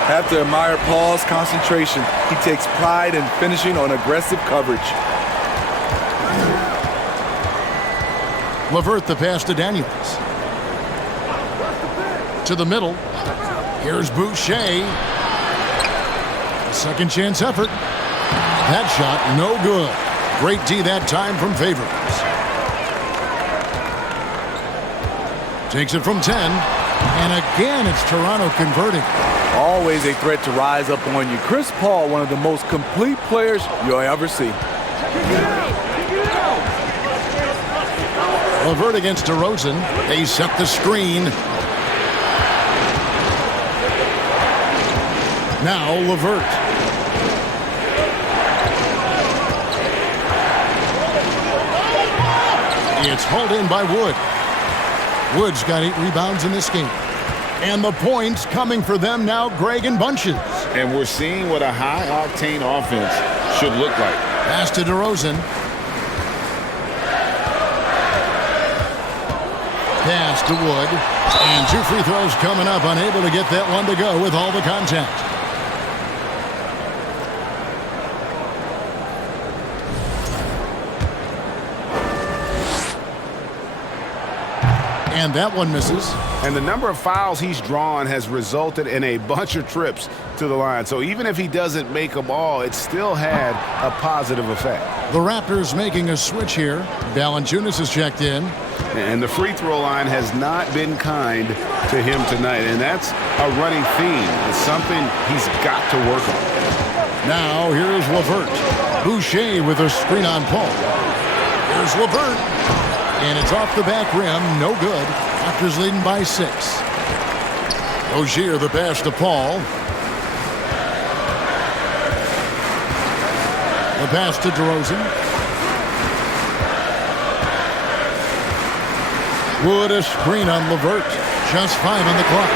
Have to admire Paul's concentration. He takes pride in finishing on aggressive coverage. LeVert the pass to Daniels. To the middle. Here's Boucher. A second chance effort. That shot no good. Great D that time from Favors. Takes it from 10. And again, it's Toronto converting. Always a threat to rise up on you. Chris Paul, one of the most complete players you'll ever see. LeVert against DeRozan. They set the screen. Now LeVert. It's hauled in by Wood. Wood's got 8 rebounds in this game. And the points coming for them now, Greg in bunches. And we're seeing what a high-octane offense should look like. Pass to DeRozan. Pass to Wood. And 2 free throws coming up, unable to get that one to go with all the contact. And that one misses. And the number of fouls he's drawn has resulted in a bunch of trips to the line. So even if he doesn't make them all, it still had a positive effect. The Raptors making a switch here. Valanciunas has checked in. And the free throw line has not been kind to him tonight. And that's a running theme. It's something he's got to work on. Now here's LeVert. Boucher with a screen on Paul. Here's LeVert. And it's off the back rim. No good. Raptors leading by 6. Rozier the pass to Paul. The pass to DeRozan. Wood a screen on LeVert. Just 5 on the clock.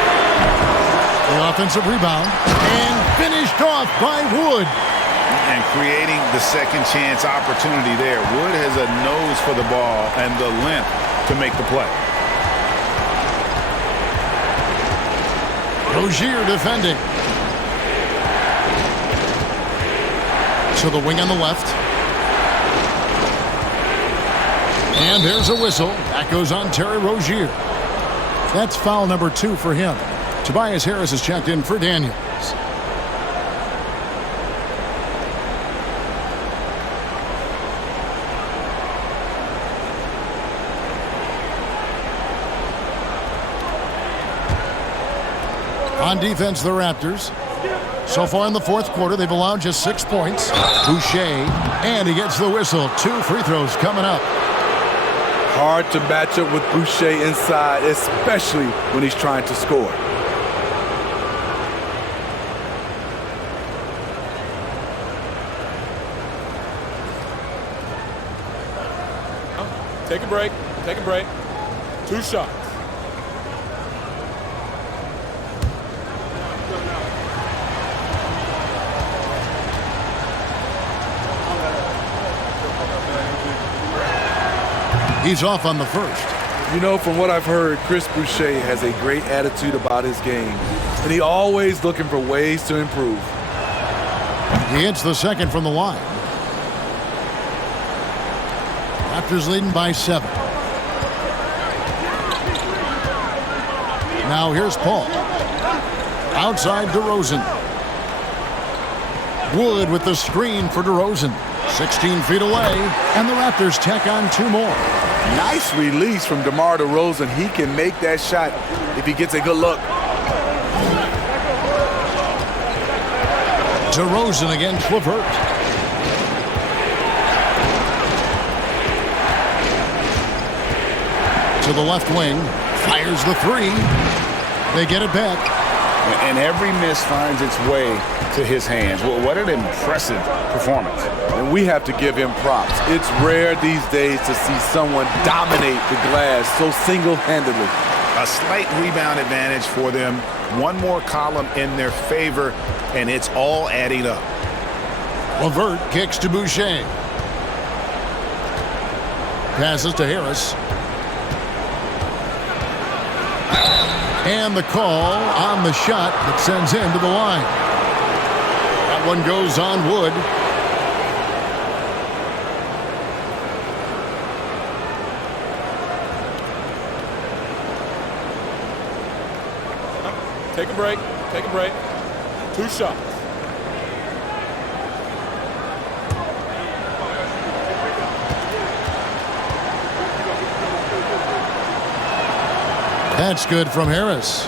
The offensive rebound. And finished off by Wood. And creating the second chance opportunity there. Wood has a nose for the ball and the length to make the play. Rozier defending. To the wing on the left. And there's a whistle. That goes on Terry Rozier. That's foul number 2 for him. Tobias Harris has checked in for Daniels. On defense, the Raptors. So far in the fourth quarter, they've allowed just 6 points. Boucher, and he gets the whistle. 2 free throws coming up. Hard to match up with Boucher inside, especially when he's trying to score. Take a break. Take a break. 2 shots. He's off on the first. You know, from what I've heard, Chris Boucher has a great attitude about his game, and he's always looking for ways to improve. He hits the second from the line. Raptors leading by 7. Now here's Paul. Outside DeRozan. Wood with the screen for DeRozan. 16 feet away, and the Raptors tack on 2 more. Nice release from DeMar DeRozan. He can make that shot if he gets a good look. DeRozan against LeVert. To the left wing, fires the 3. They get it back. And every miss finds its way to his hands. Well, what an impressive performance. And we have to give him props. It's rare these days to see someone dominate the glass so single-handedly. A slight rebound advantage for them. One more column in their favor, and it's all adding up. LeVert kicks to Boucher. Passes to Harris. And the call on the shot that sends him to the line. That one goes on Wood. Take a break. Take a break. 2 shots. That's good from Harris.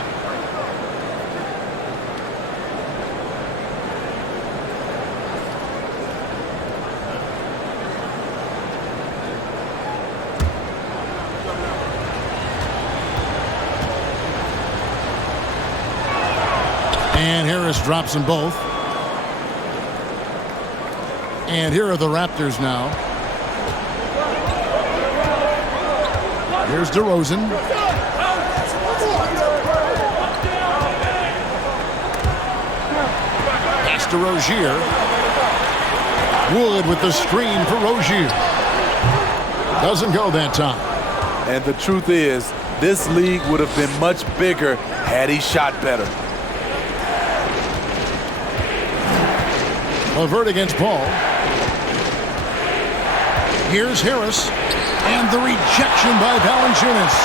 And Harris drops them both. And here are the Raptors now. Here's DeRozan. Pass to Rozier. Wood with the screen for Rozier. Doesn't go that time. And the truth is, this league would have been much bigger had he shot better. LeVert against Paul. Here's Harris. And the rejection by Valanciunas.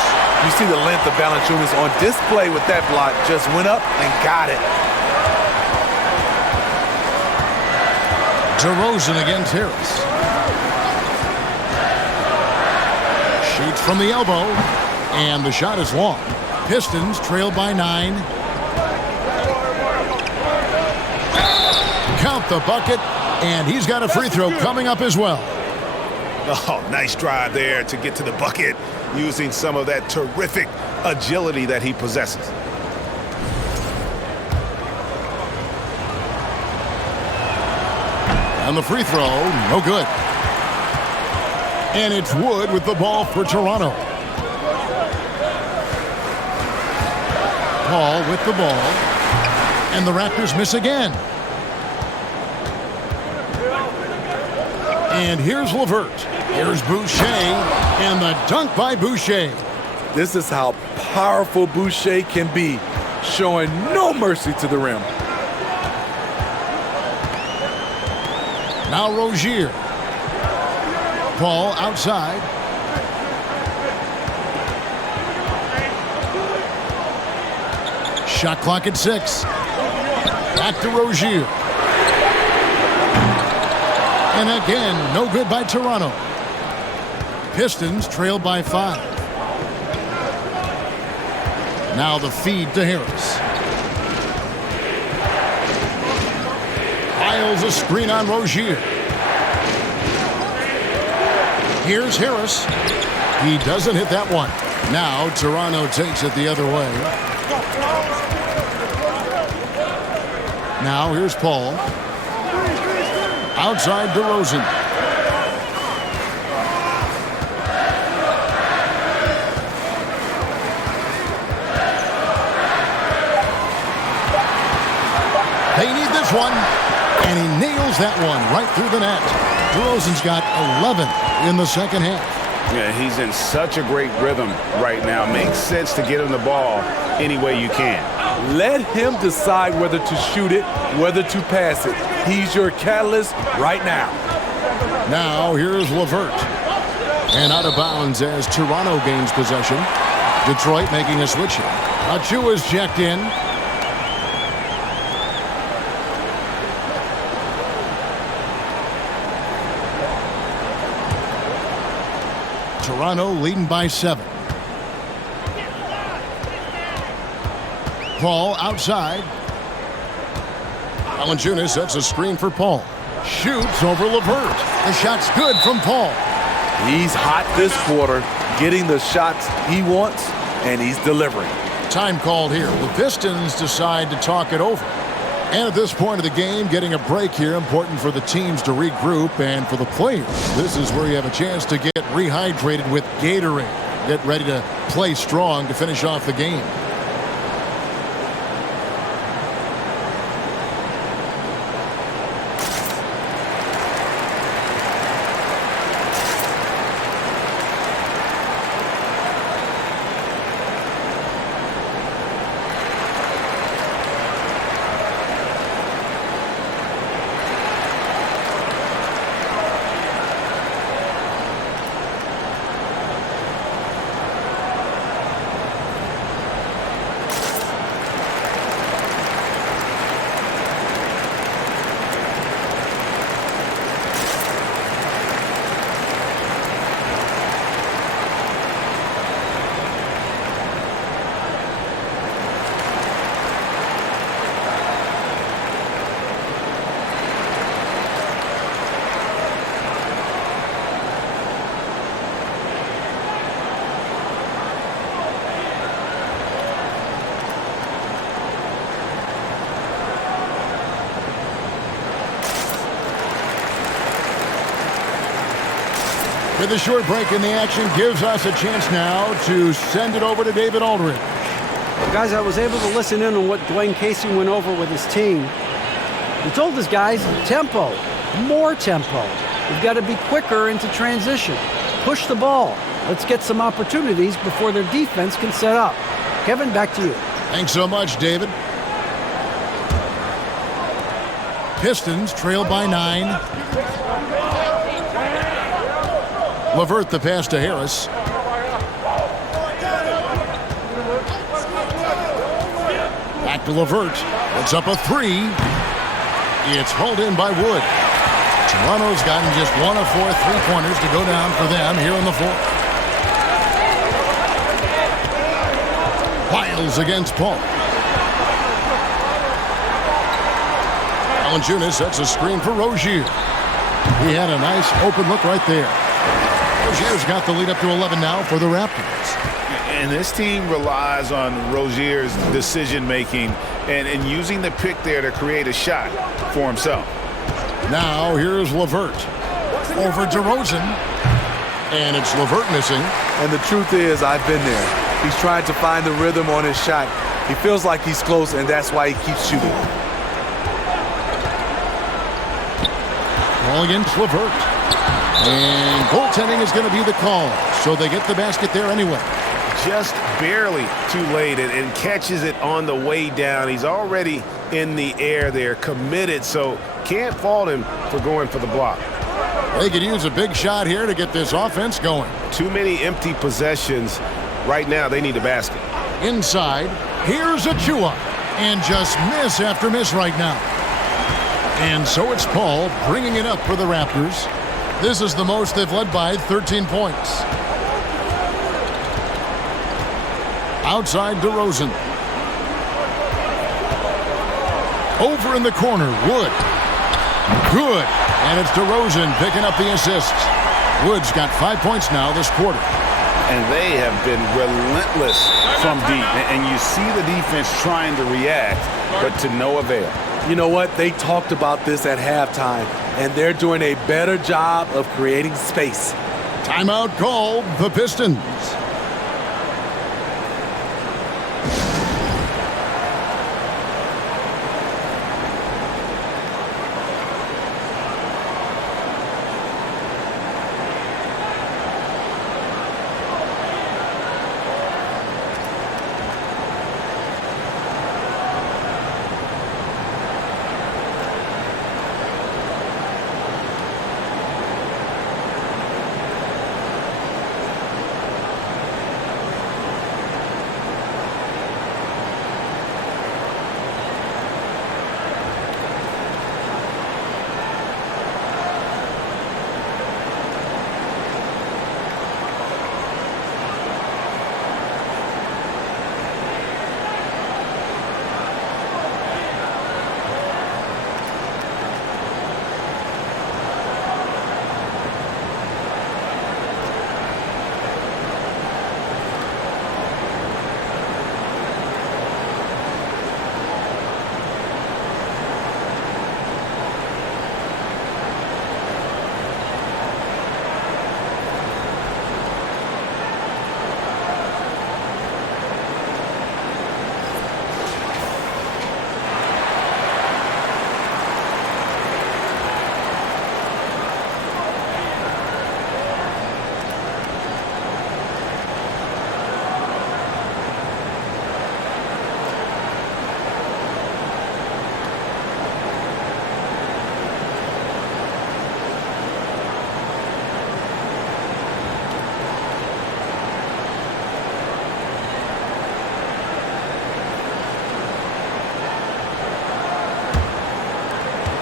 You see the length of Valanciunas on display with that block. Just went up and got it. DeRozan against Harris. Shoots from the elbow. And the shot is long. Pistons trail by 9. Count the bucket. And he's got a free throw coming up as well. Oh, nice drive there to get to the bucket using some of that terrific agility that he possesses. And the free throw, no good. And it's Wood with the ball for Toronto. Paul with the ball. And the Raptors miss again. And here's LeVert. Here's Boucher. And the dunk by Boucher. This is how powerful Boucher can be, showing no mercy to the rim. Now Rozier. Paul outside. Shot clock at 6. Back to Rozier. And again, no good by Toronto. Pistons trail by 5. Now the feed to Harris. Piles a screen on Rozier. Here's Harris. He doesn't hit that one. Now Toronto takes it the other way. Now here's Paul. Outside DeRozan. They need this one. And he nails that one right through the net. DeRozan's got 11 in the second half. Yeah, he's in such a great rhythm right now. Makes sense to get him the ball any way you can. Let him decide whether to shoot it, whether to pass it. He's your catalyst right now. Now here's LeVert. And out of bounds as Toronto gains possession. Detroit making a switch here. Achua's checked in. Toronto leading by 7. Paul outside. Valanciunas sets a screen for Paul. Shoots over LeVert. The shot's good from Paul. He's hot this quarter, getting the shots he wants, and he's delivering. Time called here. The Pistons decide to talk it over. And at this point of the game, getting a break here, important for the teams to regroup and for the players. This is where you have a chance to get rehydrated with Gatorade. Get ready to play strong to finish off the game. With a short break in the action, gives us a chance now to send it over to David Aldridge. Guys, I was able to listen in on what Dwayne Casey went over with his team. He told his guys, tempo, more tempo. We've got to be quicker into transition. Push the ball. Let's get some opportunities before their defense can set up. Kevin, back to you. Thanks so much, David. Pistons trail by 9. LeVert the pass to Harris. Back to LeVert. It's up a 3. It's hauled in by Wood. Toronto's gotten just 1 of 4 3-pointers to go down for them here in the fourth. Wiles against Paul. Valanciunas sets a screen for Rozier. He had a nice open look right there. Rozier's got the lead up to 11 now for the Raptors. And this team relies on Rozier's decision-making and using the pick there to create a shot for himself. Now here's LeVert. Over DeRozan. And it's LeVert missing. And the truth is, I've been there. He's trying to find the rhythm on his shot. He feels like he's close, and that's why he keeps shooting. Ball against LeVert. And goaltending is going to be the call. So they get the basket there anyway. Just barely too late and catches it on the way down. He's already in the air there, committed, so can't fault him for going for the block. They could use a big shot here to get this offense going. Too many empty possessions. Right now, they need a basket. Inside, here's Achua. And just miss after miss right now. And so it's Paul bringing it up for the Raptors. This is the most they've led by 13 points. Outside DeRozan. Over in the corner, Wood. Good. And it's DeRozan picking up the assists. Wood's got 5 points now this quarter. and they have been relentless from deep. And you see the defense trying to react, but to no avail. You know what? They talked about this at halftime, and they're doing a better job of creating space. Timeout called, the Pistons.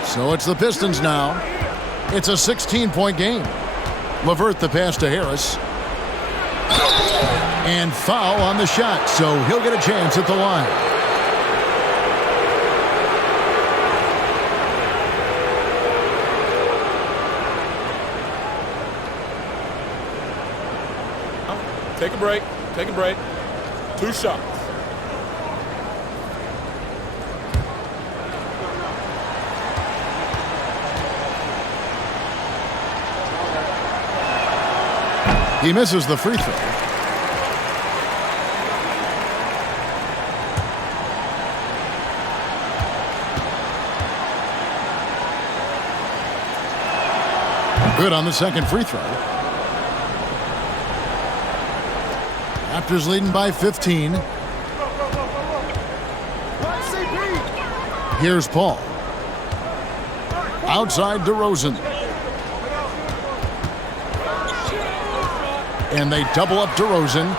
So it's the Pistons now. It's a 16-point game. LeVert the pass to Harris. And foul on the shot, so he'll get a chance at the line. Take a break. Take a break. 2 shots. He misses the free throw. Good on the second free throw. Raptors leading by 15. Here's Paul. Outside DeRozan. And they double up DeRozan.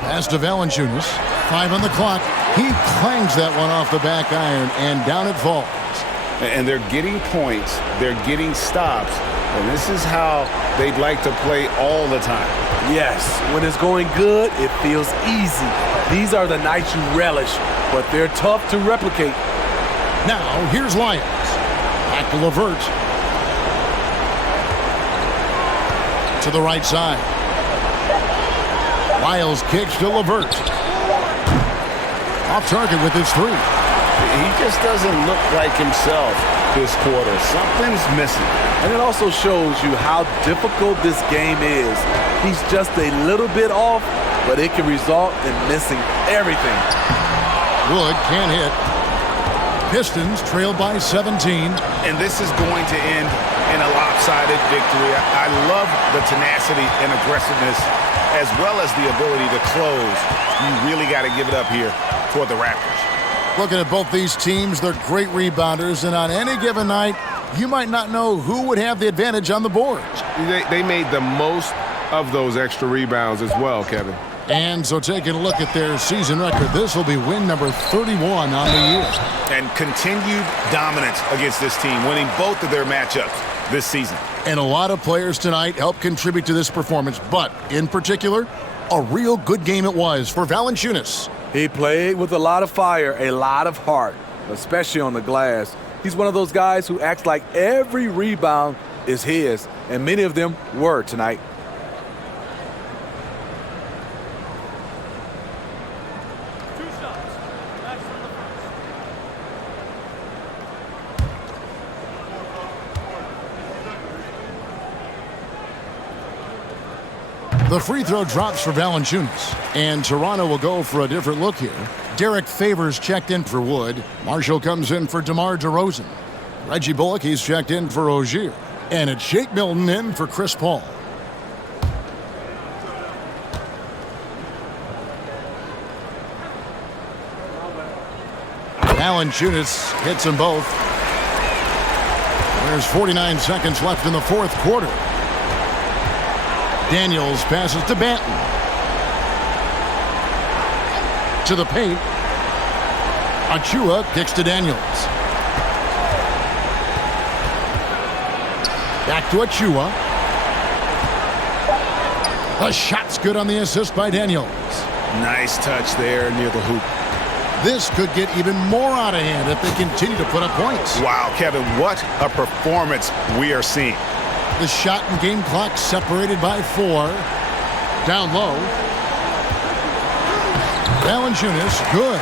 Pass to Valanciunas. 5 on the clock. He clangs that one off the back iron, and down it falls. And they're getting points. They're getting stops. And this is how they'd like to play all the time. Yes, when it's going good, it feels easy. These are the nights you relish, but they're tough to replicate. Now, here's Lyons. Back to LeVert. To the right side. Lyles kicks to LeVert. Off target with his 3. He just doesn't look like himself this quarter. Something's missing. And it also shows you how difficult this game is. He's just a little bit off, but it can result in missing everything. Wood can't hit. Pistons trail by 17. And this is going to end in a lopsided victory. I love the tenacity and aggressiveness as well as the ability to close. You really got to give it up here for the Raptors. Looking at both these teams, they're great rebounders, and on any given night, you might not know who would have the advantage on the boards. They made the most of those extra rebounds as well, Kevin. And so taking a look at their season record, this will be win number 31 on the year. And continued dominance against this team, winning both of their matchups this season. And a lot of players tonight helped contribute to this performance, but in particular, a real good game it was for Valanciunas. He played with a lot of fire, a lot of heart, especially on the glass. He's one of those guys who acts like every rebound is his, and many of them were tonight. The free throw drops for Valanciunas, and Toronto will go for a different look here. Derek Favors checked in for Wood. Marshall comes in for DeMar DeRozan. Reggie Bullock, he's checked in for Ogier. And it's Shake Milton in for Chris Paul. Valanciunas hits them both. There's 49 seconds left in the fourth quarter. Daniels passes to Banton. To the paint. Achua kicks to Daniels. Back to Achua. The shot's good on the assist by Daniels. Nice touch there near the hoop. This could get even more out of hand if they continue to put up points. Wow, Kevin, what a performance we are seeing. The shot and game clock separated by 4. Down low. Valanciunas, good.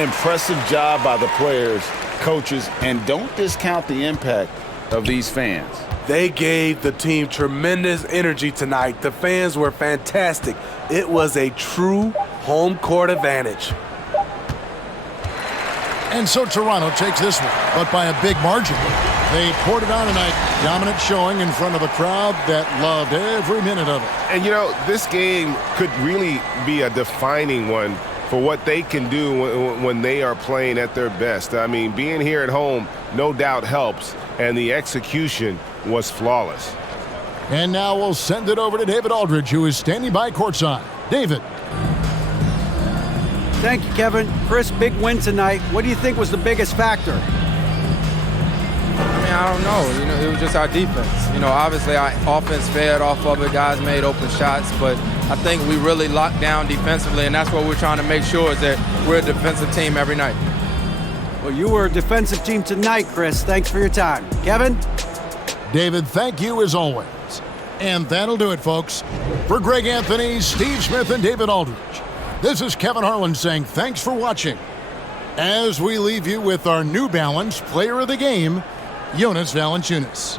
Impressive job by the players, coaches, and don't discount the impact of these fans. They gave the team tremendous energy tonight. The fans were fantastic. It was a true home court advantage. And so Toronto takes this one, but by a big margin. They poured it on tonight. Dominant showing in front of a crowd that loved every minute of it. And, you know, this game could really be a defining one for what they can do when they are playing at their best. I mean, being here at home no doubt helps, and the execution was flawless. And now we'll send it over to David Aldridge, who is standing by courtside. David. Thank you, Kevin. Chris, big win tonight. What do you think was the biggest factor? I don't know. You know, it was just our defense. You know, obviously our offense fed off of it. Guys made open shots, but I think we really locked down defensively, and that's what we're trying to make sure is that we're a defensive team every night. Well, you were a defensive team tonight, Chris. Thanks for your time. Kevin? David, thank you as always. And that'll do it, folks. For Greg Anthony, Steve Smith, and David Aldridge, this is Kevin Harlan saying thanks for watching. As we leave you with our New Balance Player of the Game, Jonas Valanciunas.